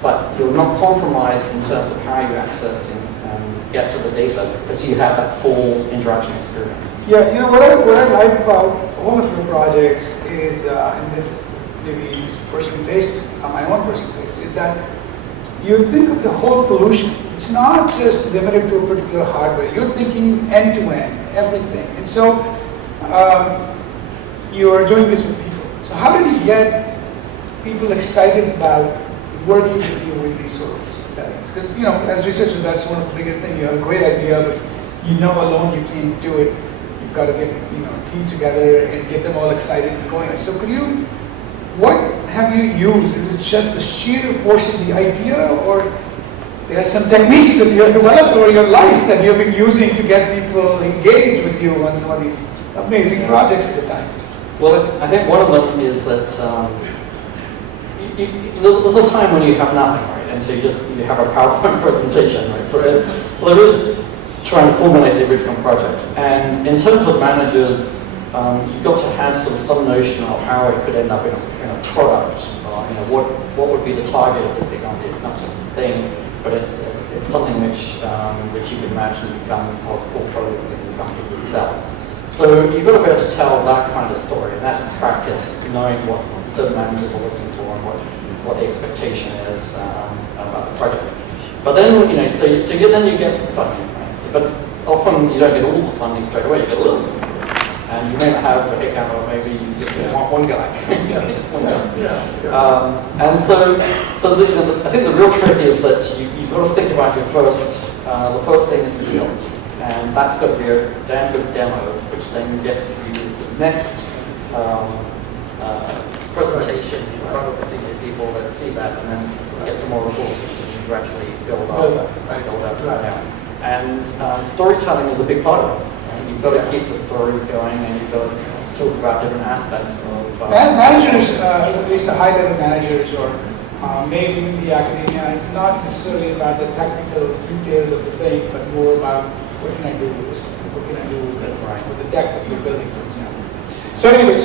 but you're not compromised in terms of how you access and get to the data, because you have that full interaction experience. Yeah, you know, what I like about all of your projects is, and this is maybe personal taste, my own personal taste, is that you think of the whole solution. It's not just limited to a particular hardware. You're thinking end-to-end, everything. And so you are doing this with people. So how did you get people excited about working with you in these sort of settings? Because, you know, as researchers, that's one of the biggest things. You have a great idea, but you know alone you can't do it. You've got to get, you know, a team together and get them all excited and going. So could you, what have you used? Is it just the sheer force of the idea, or there are some techniques that you have developed over your life that you've been using to get people engaged with you on some of these amazing projects at the time? Well, I think one of them is that there's a time when you have nothing, right? And so you have a PowerPoint presentation, right? So there is trying to formulate the original project. And in terms of managers, you've got to have sort of some notion of how it could end up in a product. You know, what would be the target of this technology? It's not just a thing, but it's something which you can imagine becomes part of the portfolio of things the company would sell. So you've got to be able to tell that kind of story, and that's practice, knowing what certain managers are looking for and what the expectation is about the project. But then, you know, then you get some funding, right? So, but often you don't get all the funding straight away. You get a little, and you may not have a headcount, or maybe you just want one guy. One guy. And so I think the real trick is that you've got to think about the first thing that you build. And that's got to be a damn good demo, which then gets you the next presentation in front of the senior people that see that, and then get some more resources and you gradually build up from there. And storytelling is a big part of it. Right? You've got to keep the story going, and you've got to talk about different aspects of... managers, at least the high-level managers, or maybe in the academia, it's not necessarily about the technical details of the thing, but more about what can I do with this? What can I do with the deck that you're building, for example? So anyway,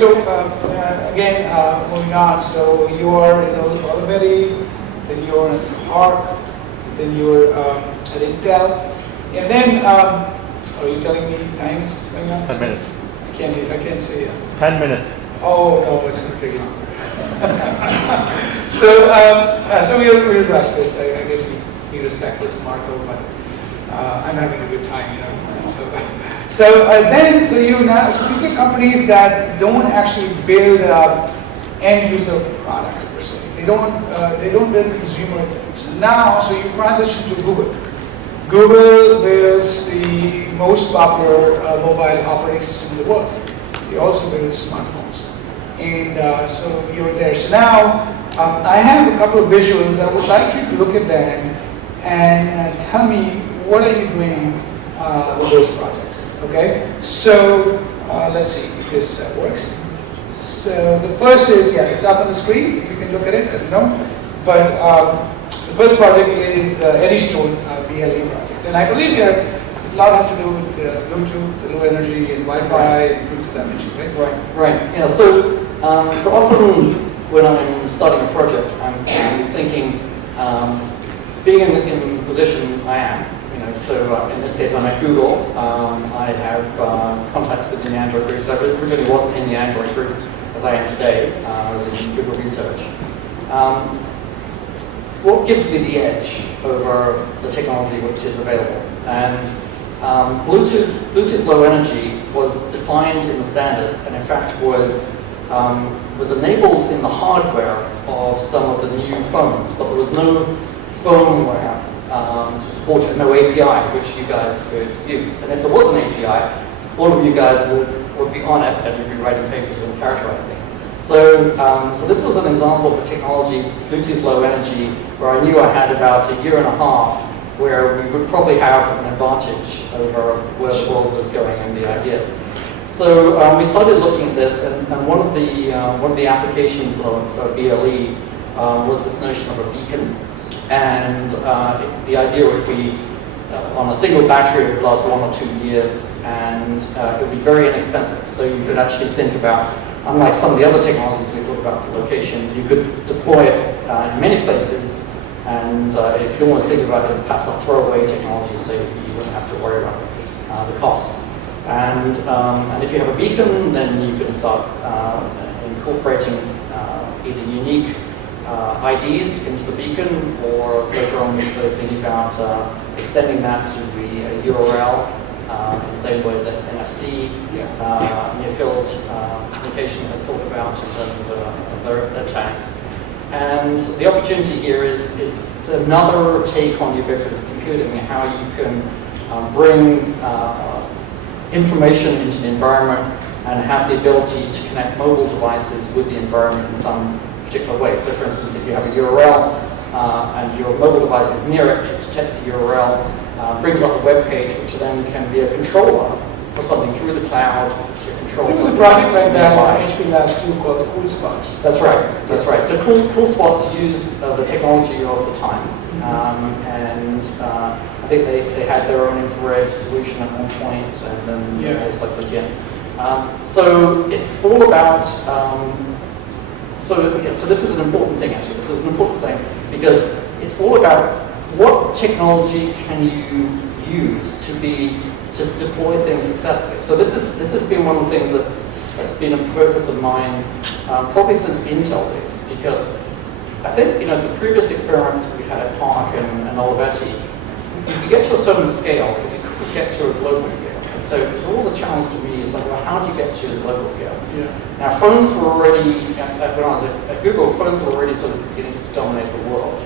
again, moving on. So you are in Olivetti, then you're in Park, then you're at Intel, and then are you telling me time's going on? 10 minutes. I can't say it. 10 minutes. Oh no, it's going to take longer. So we'll rush this. I guess we be respectful to Marco, but I'm having a good time, you know. So these are companies that don't actually build end user products per se. They don't build consumer things. Now, so you transition to Google. Google builds the most popular mobile operating system in the world. They also build smartphones. And so you're there. So now, I have a couple of visuals. I would like you to look at them and tell me, what are you doing with those projects? Okay? So, let's see if this works. So, the first is, it's up on the screen, if you can look at it, I don't know. But the first project is the Eddystone BLE project. And I believe a lot has to do with Bluetooth, low energy, and Wi-Fi, and things of that nature, right? Right. Yeah. So often when I'm starting a project, I'm thinking, being in the position I am. So in this case, I'm at Google. I have contacts within the Android group. I originally wasn't in the Android group as I am today. I was in Google Research. What gives me the edge over the technology which is available? And Bluetooth Low Energy was defined in the standards, and in fact was enabled in the hardware of some of the new phones, but there was no firmware to support it, no API which you guys could use. And if there was an API, all of you guys would be on it, and you'd be writing papers and characterizing it. So this was an example of a technology, Bluetooth Low Energy, where I knew I had about a year and a half where we would probably have an advantage over where the world was going and the ideas. So we started looking at this, and one of the applications of BLE was this notion of a beacon. And the idea would be on a single battery, it would last 1 or 2 years, and it would be very inexpensive. So you could actually think about, unlike some of the other technologies we thought about for location, you could deploy it in many places, and you can almost think about it as perhaps a throwaway technology, so you wouldn't have to worry about the cost. And if you have a beacon, then you can start incorporating either unique IDs into the beacon, or later on we started thinking about extending that to be a URL in the same way that NFC near-field application had thought about in terms of their tags. And the opportunity here is another take on ubiquitous computing, how you can bring information into the environment and have the ability to connect mobile devices with the environment in some particular way. So for instance, if you have a URL and your mobile device is near it, it detects the URL, brings up a web page, which then can be a controller for something through the cloud to control. There was a project like that at HP Labs too called the Cool Spots. That's right. That's right. So Cool Spots used the technology of the time, and I think they had their own infrared solution at one point, and then they started again. So it's all about. So this is an important thing actually. This is an important thing because it's all about what technology can you use to just deploy things successfully. So this has been one of the things that's been a purpose of mine probably since Intel days, because I think the previous experiments we had at Park and Olivetti, you could get to a certain scale, but you couldn't get to a global scale. And so it's always a challenge to me. It's like, well, how do you get to the global scale? Yeah. Now, phones were already, when I was at Google, phones were already sort of beginning to dominate the world.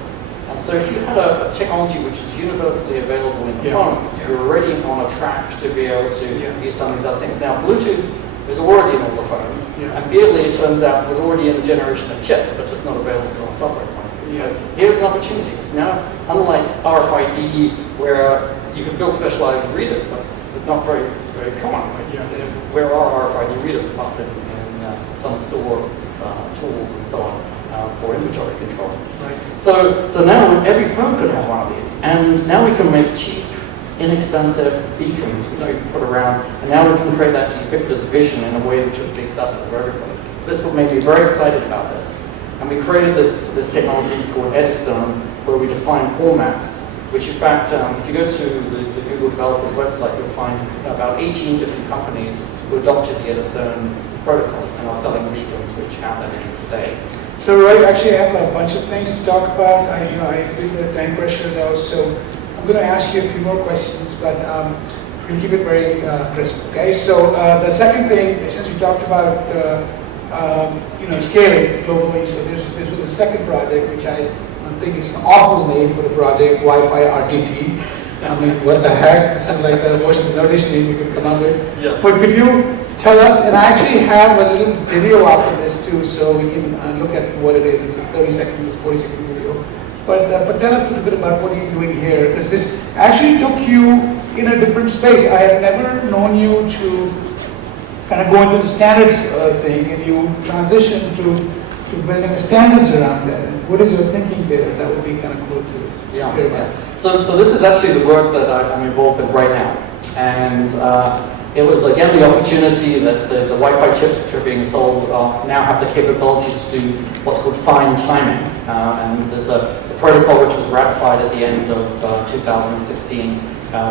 And so if you had a technology which is universally available in the phones, you're already on a track to be able to use some of these other things. Now, Bluetooth was already in all the phones, and Berkeley, it turns out, was already in the generation of chips, but just not available from a software point of view. So here's an opportunity, because now, unlike RFID, where you can build specialized readers, but not very, very common. Right? Where are RFID readers apart from in some store tools and so on for inventory control? Right. So now every phone could have one of these, and now we can make cheap, inexpensive beacons which we can put around, and now we can create that ubiquitous vision in a way which would be accessible for everybody. So this what made me very excited about this. And we created this technology called Eddystone, where we define formats, which in fact, if you go to the Google developers website, you'll find about 18 different companies who adopted the Eddystone protocol and are selling beacons which have that in today. So Roy, actually I have a bunch of things to talk about. I feel the time pressure though, so I'm going to ask you a few more questions, but we'll keep it very crisp, okay? So the second thing, since you talked about scaling globally, so this was the second project, which I think is an awful name for the project, Wi-Fi RTT. I mean, what the heck? This is like the most innovation name you could come up with. Yes. But could you tell us, and I actually have a little video after this too, so we can look at what it is. It's a 30-second, 40-second video. But tell us a little bit about what you're doing here, because this actually took you in a different space. I have never known you to kind of go into the standards thing, and you transition to building standards around that. And what is your thinking there? That would be kind of cool to hear about. So this is actually the work that I'm involved in right now. And it was, again, the opportunity that the Wi-Fi chips which are being sold now have the capability to do what's called fine timing. And there's a protocol which was ratified at the end of 2016,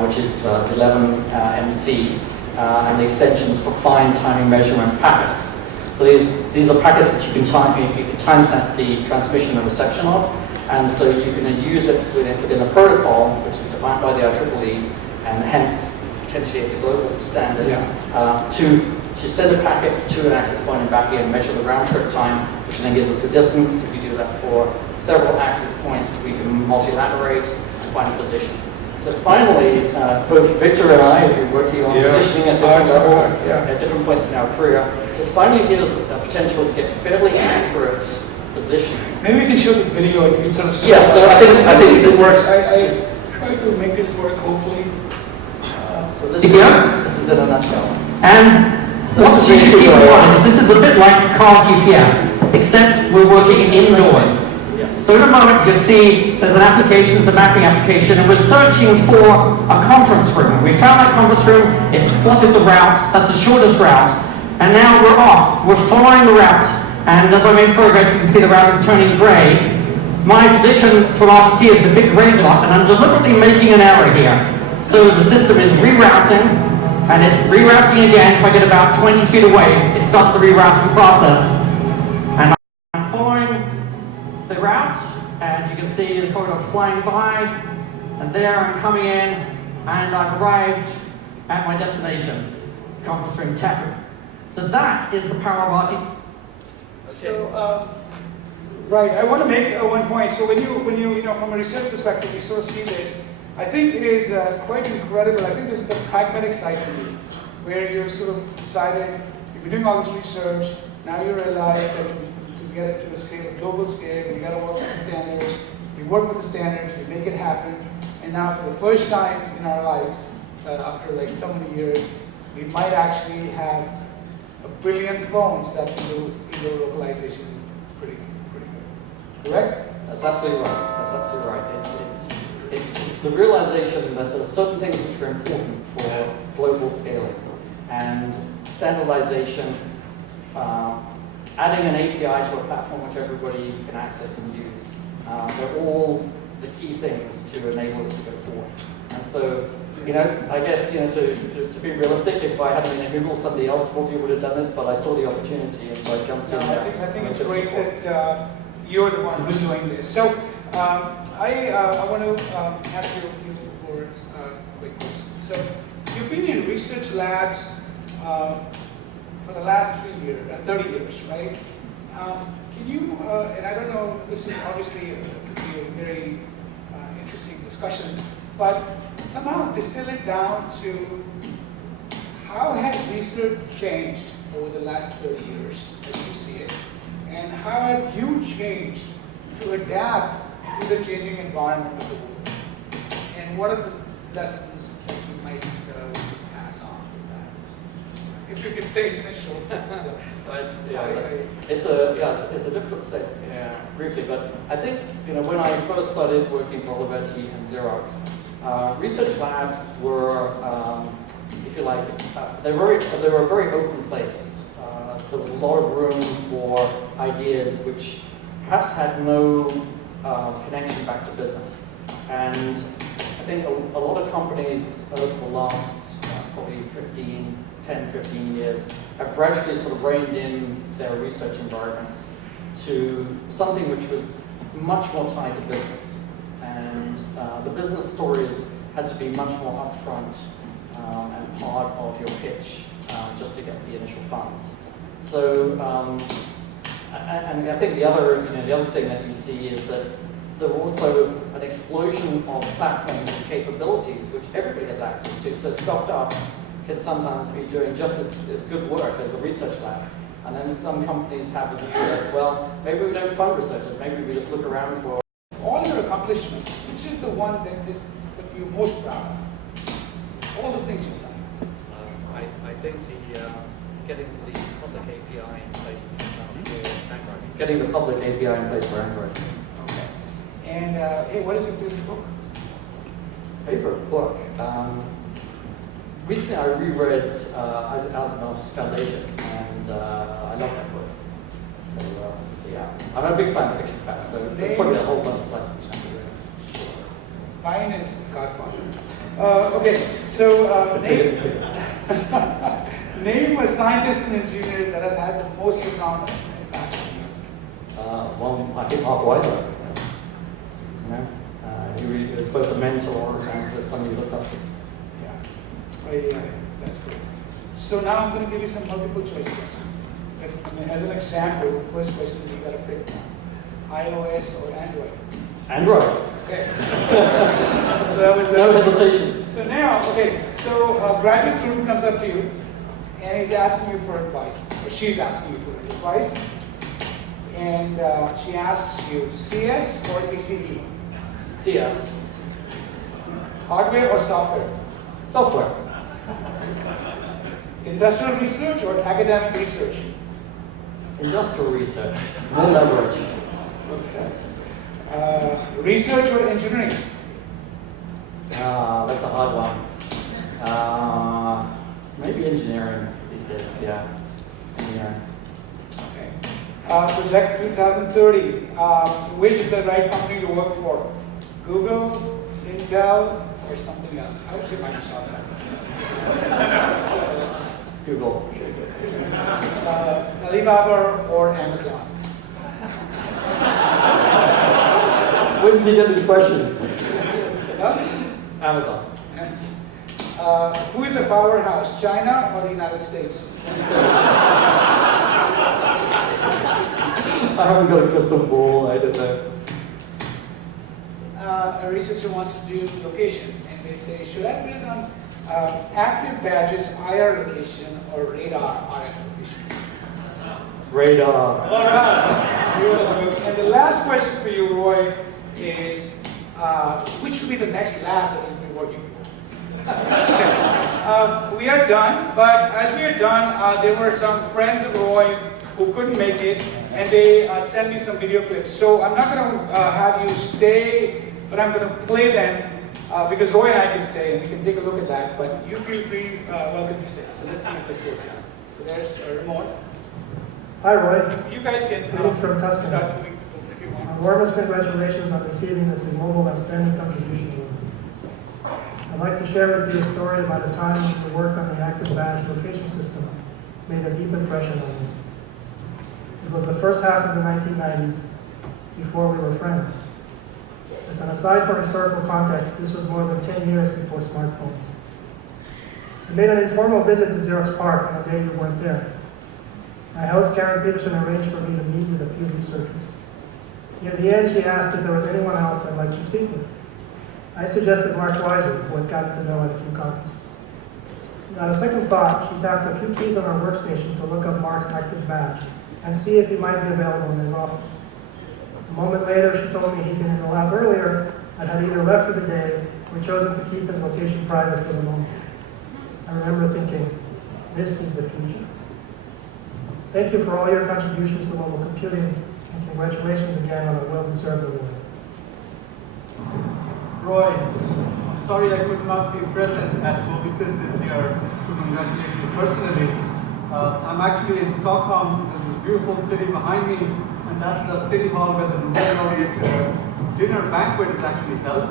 which is 11MC, and the extensions for fine timing measurement packets. So these are packets which you can timestamp the transmission and reception of, and so you can use it within a protocol which is defined by the IEEE, and hence potentially as a global standard, to send a packet to an access point and back in, measure the round trip time, which then gives us the distance. If you do that for several access points, we can multilaterate and find a position. So finally, both Victor and I have been working on positioning at different levels, at different points in our career. So finally, here's a potential to get fairly accurate positioning. Maybe we can show the video and you can sort of so I think this works. I try to make this work, hopefully. So this is in a nutshell. And what's usually important, this is a bit like car GPS, except we're working indoors. So in a moment you'll see there's an application, it's a mapping application, and we're searching for a conference room. We found that conference room, it's plotted the route, that's the shortest route, and now we're off. We're following the route, and as I make progress you can see the route is turning grey, my position from RTT is the big red dot, and I'm deliberately making an error here. So the system is rerouting, and it's rerouting again. If I get about 20 feet away, it starts the rerouting process. And I'm following the route, and you can see the corridor flying by, and there I'm coming in, and I've arrived at my destination, conference room tap room. So that is the power of RTT. So, right, I want to make one point. So when you from a research perspective, you sort of see this. I think it is quite incredible. I think this is the pragmatic side to me, where you're sort of deciding, you've been doing all this research, now you realize that to get it to a scale, a global scale, you got to work with the standards. You work with the standards, you make it happen, and now for the first time in our lives, after like so many years, we might actually have 1 billion phones that can do indoor localization pretty good. Correct? That's absolutely right. That's absolutely right. It's the realization that there are certain things which are important for global scaling, and standardization, adding an API to a platform which everybody can access and use. They're all the key things to enable us to go forward. And so, I guess, to be realistic, if I hadn't been at Google, somebody else probably would have done this, but I saw the opportunity, and so I jumped in there. I think it's great that you're the one who's doing this. So, I want to ask you a few more quick questions. So, you've been in research labs for the last 30 years, right? Can you, and I don't know, this is obviously could be a very interesting discussion, but somehow distill it down to how has research changed over the last 30 years as you see it? And how have you changed to adapt to the changing environment of the world? And what are the lessons that you might pass on with that? If you can say it in a short time. So, it's a difficult to say briefly, but I think when I first started working for Liberty and Xerox, research labs were, if you like, they were a very open place. There was a lot of room for ideas which perhaps had no connection back to business. And I think a lot of companies over the last probably 10, 15 years have gradually sort of reined in their research environments to something which was much more tied to business. And the business stories had to be much more upfront and part of your pitch just to get the initial funds. So, and I think the other thing that you see is that there are also an explosion of platforms and capabilities which everybody has access to. So startups can sometimes be doing just as good work as a research lab. And then some companies have the view that, well, maybe we don't fund researchers, maybe we just look around for... All your accomplishments, which is the one that you're most proud of? All the things you've done. I think getting the public API in place for Android. Getting the public API in place for Android. Okay. And hey, what is your favorite book? Favorite book? Recently I reread Asimov's Foundation, and I love that book. So yeah, I'm a big science fiction fan, so there's probably a whole bunch of science fiction I could read. Mine is Godfather. Okay, so name a scientist and engineers that has had the most profound impact on you. Well, I think Mark Weiser. He was both a mentor and somebody you looked up to. Yeah, that's good. So now I'm going to give you some multiple choice questions. As an example, the first question you got to pick one: iOS or Android? Android. Okay. So that was no hesitation. So now, so a graduate student comes up to you and he's asking you for advice, or she's asking you for advice, and she asks you CS or ECE? CS. Hardware or software? Software. Industrial research or academic research? Industrial research. More leverage. Okay. Research or engineering? That's a hard one. Maybe engineering these days, yeah. Engineering. Okay. Project 2030. Which is the right company to work for? Google, Intel, or something else? I would say Microsoft. Google. Alibaba or Amazon? Where does he get these questions? Huh? Amazon. Amazon. Who is a powerhouse, China or the United States? I haven't got a crystal ball, I don't know. A researcher wants to do location, and they say, should I put it on active badges, IR location, or radar, RF location? Radar. All right. And the last question for you, Roy, is which will be the next lab that you'll be working for? Okay. We are done, but as we are done, there were some friends of Roy who couldn't make it, and they sent me some video clips. So I'm not going to have you stay, but I'm going to play them because Roy and I can stay, and we can take a look at that. But you feel free, welcome to stay. So let's see if this works out. So there's a remote. Hi, Roy. You guys can Greetings from Tuscany. start moving if you want. Warmest congratulations on receiving the SIGMOBIL Outstanding Contribution Award. I'd like to share with you a story about a time when the work on the active badge location system made a deep impression on me. It was the first half of the 1990s, before we were friends. As an aside for historical context, this was more than 10 years before smartphones. I made an informal visit to Xerox PARC on a day you weren't there. My host, Karen Peterson, arranged for me to meet with a few researchers. Near the end, she asked if there was anyone else I'd like to speak with. I suggested Mark Weiser, who I'd gotten to know at a few conferences. Without a second thought, she tapped a few keys on our workstation to look up Mark's active badge and see if he might be available in his office. A moment later, she told me he'd been in the lab earlier and had either left for the day or chosen to keep his location private for the moment. I remember thinking, this is the future. Thank you for all your contributions to mobile computing, and congratulations again on a well-deserved award. Roy, I'm sorry I could not be present at MobiSys this year to congratulate you personally. I'm actually in Stockholm. There's this beautiful city behind me, and that's the city hall where the Nobel laureate dinner banquet is actually held.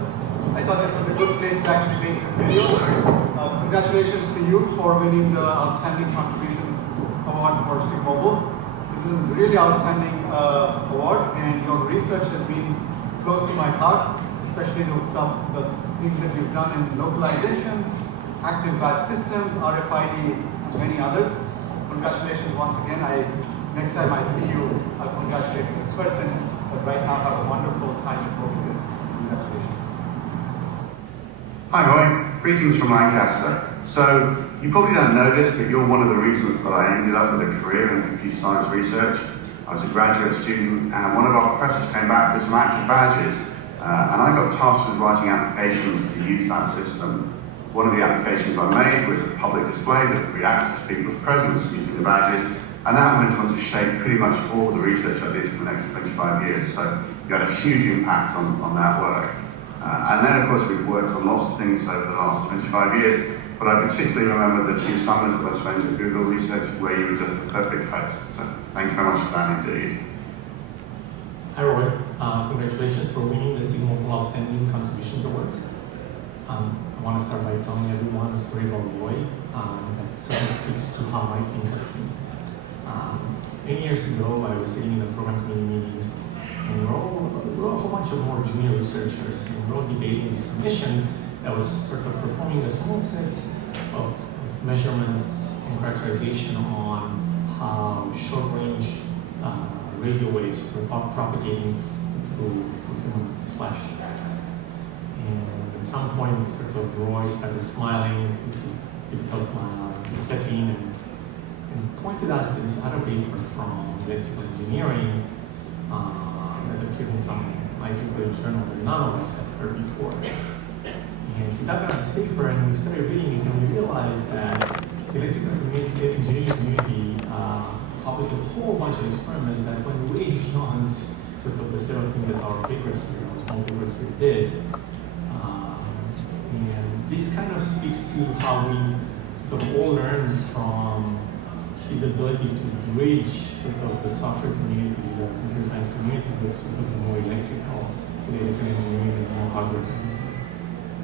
I thought this was a good place to actually make this video. Congratulations to you for winning the Outstanding Contribution Award for SIGMOBIL. This is a really outstanding award, and your research has been close to my heart, especially the things that you've done in localization, active badge systems, RFID, and many others. Congratulations once again. Next time I see you, I'll congratulate you in person. But right now, have a wonderful time at MobiSys. Congratulations. Hi Roy, greetings from Lancaster. So, you probably don't know this, but you're one of the reasons that I ended up with a career in computer science research. I was a graduate student, and one of our professors came back with some active badges, and I got tasked with writing applications to use that system. One of the applications I made was a public display that reacted to people's presence using the badges, and that went on to shape pretty much all the research I did for the next 25 years. So, you had a huge impact on that work. And then, of course, we've worked on lots of things over the last 25 years, but I particularly remember the 2 summers that I spent at Google Research where you were just the perfect host. So thank you very much for that indeed. Hi Roy, congratulations for winning the SIGMOBIL Outstanding Contributions Award. I want to start by telling everyone a story about Roy that sort of speaks to how I think of him. Many years ago, I was sitting in a program committee meeting, and we were a whole bunch of more junior researchers, and we were all debating this submission that was sort of performing a small set of measurements and characterization on how short-range radio waves were propagating through human flesh. And at some point, sort of Roy started smiling with his typical smile. He stepped in and pointed us to this other paper from electrical engineering that appeared in some article journal that none of us had heard before. And he dug out this paper and we started reading it, and we realized that the electrical engineering community published a whole bunch of experiments that went way beyond sort of the set of things that our paper here, our small paper here did. And this kind of speaks to how we sort of all learn from his ability to bridge sort of the software community, the computer science community, with sort of the more electrical, electrical engineering and more hardware community.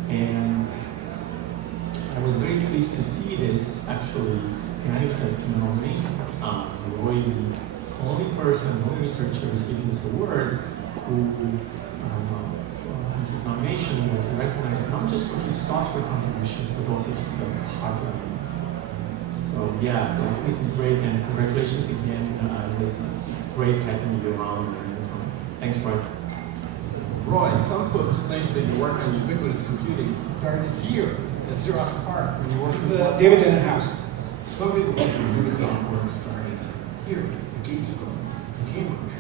And I was very pleased to see this actually manifest in the nomination. Roy is the only person, only researcher receiving this award who, his nomination was recognized not just for his software contributions, but also the hardware ones. So yeah, so I think this is great, and congratulations again. It's great having you around. Thanks, Roy. Roy, some folks think that your work on ubiquitous computing started here at Xerox PARC when you worked with David in house. Some people think your Unicode work started here at Gates School in Cambridge.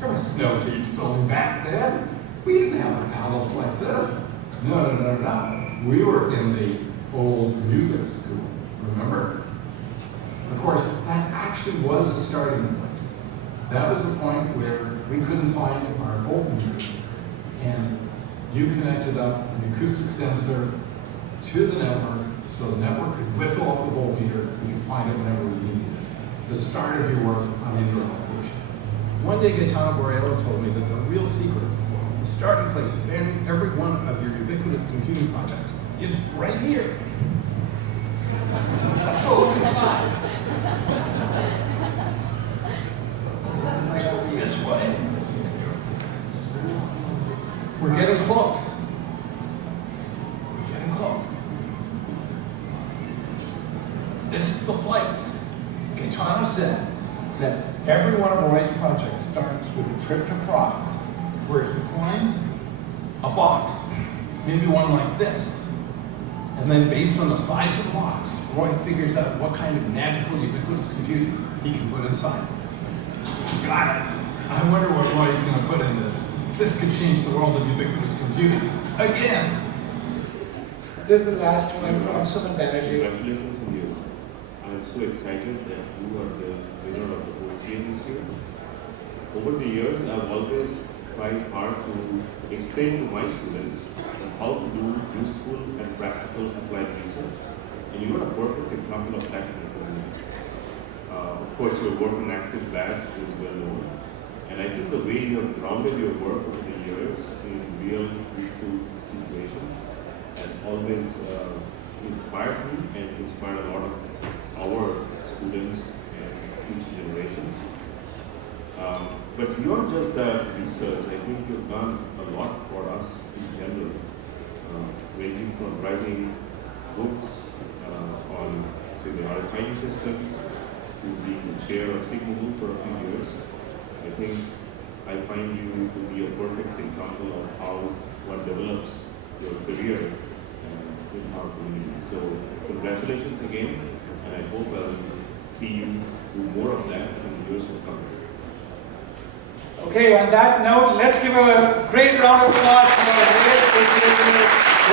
There was no Gates building back then. We didn't have a palace like this. No. We were in the old music school, remember? Of course, that actually was the starting point. That was the point where we couldn't find our voltmeter, and you connected up an acoustic sensor to the network so the network could whistle up the voltmeter. We could find it whenever we needed it. The start of your work on indoor operation. One day Gaetano Borello told me that the real secret, the starting place of every one of your ubiquitous computing projects is right here. Let's go look inside. This way. We're getting close. We're getting close. This is the place. Gaetano said that every one of Roy's projects starts with a trip to Prague, where he finds a box, maybe one like this. And then based on the size of the box, Roy figures out what kind of magical ubiquitous computing he can put inside. Got it. I wonder what Roy's going to put in this. This could change the world of ubiquitous computing. Again. This is the last one from Sumit Banerjee. Congratulations on you. I'm so excited that you are the winner of the OCA this year. Over the years, I've always tried hard to explain to my students how to do useful and practical applied research. And you are a perfect example of that in the community. Of course, your work on active batch is well known. And I think the way you have grounded your work over the years in real situations has always inspired me and inspired a lot of our students and future generations. But beyond just that research, I think you've done a lot for us in general, ranging from writing books on, say, the RFID systems to being the chair of Sigma Group for a few years. I think I find you to be a perfect example of how one develops your career in our community. So congratulations again, and I hope I'll see you do more of that in the years to come. Okay, on that note, let's give a great round of applause for our great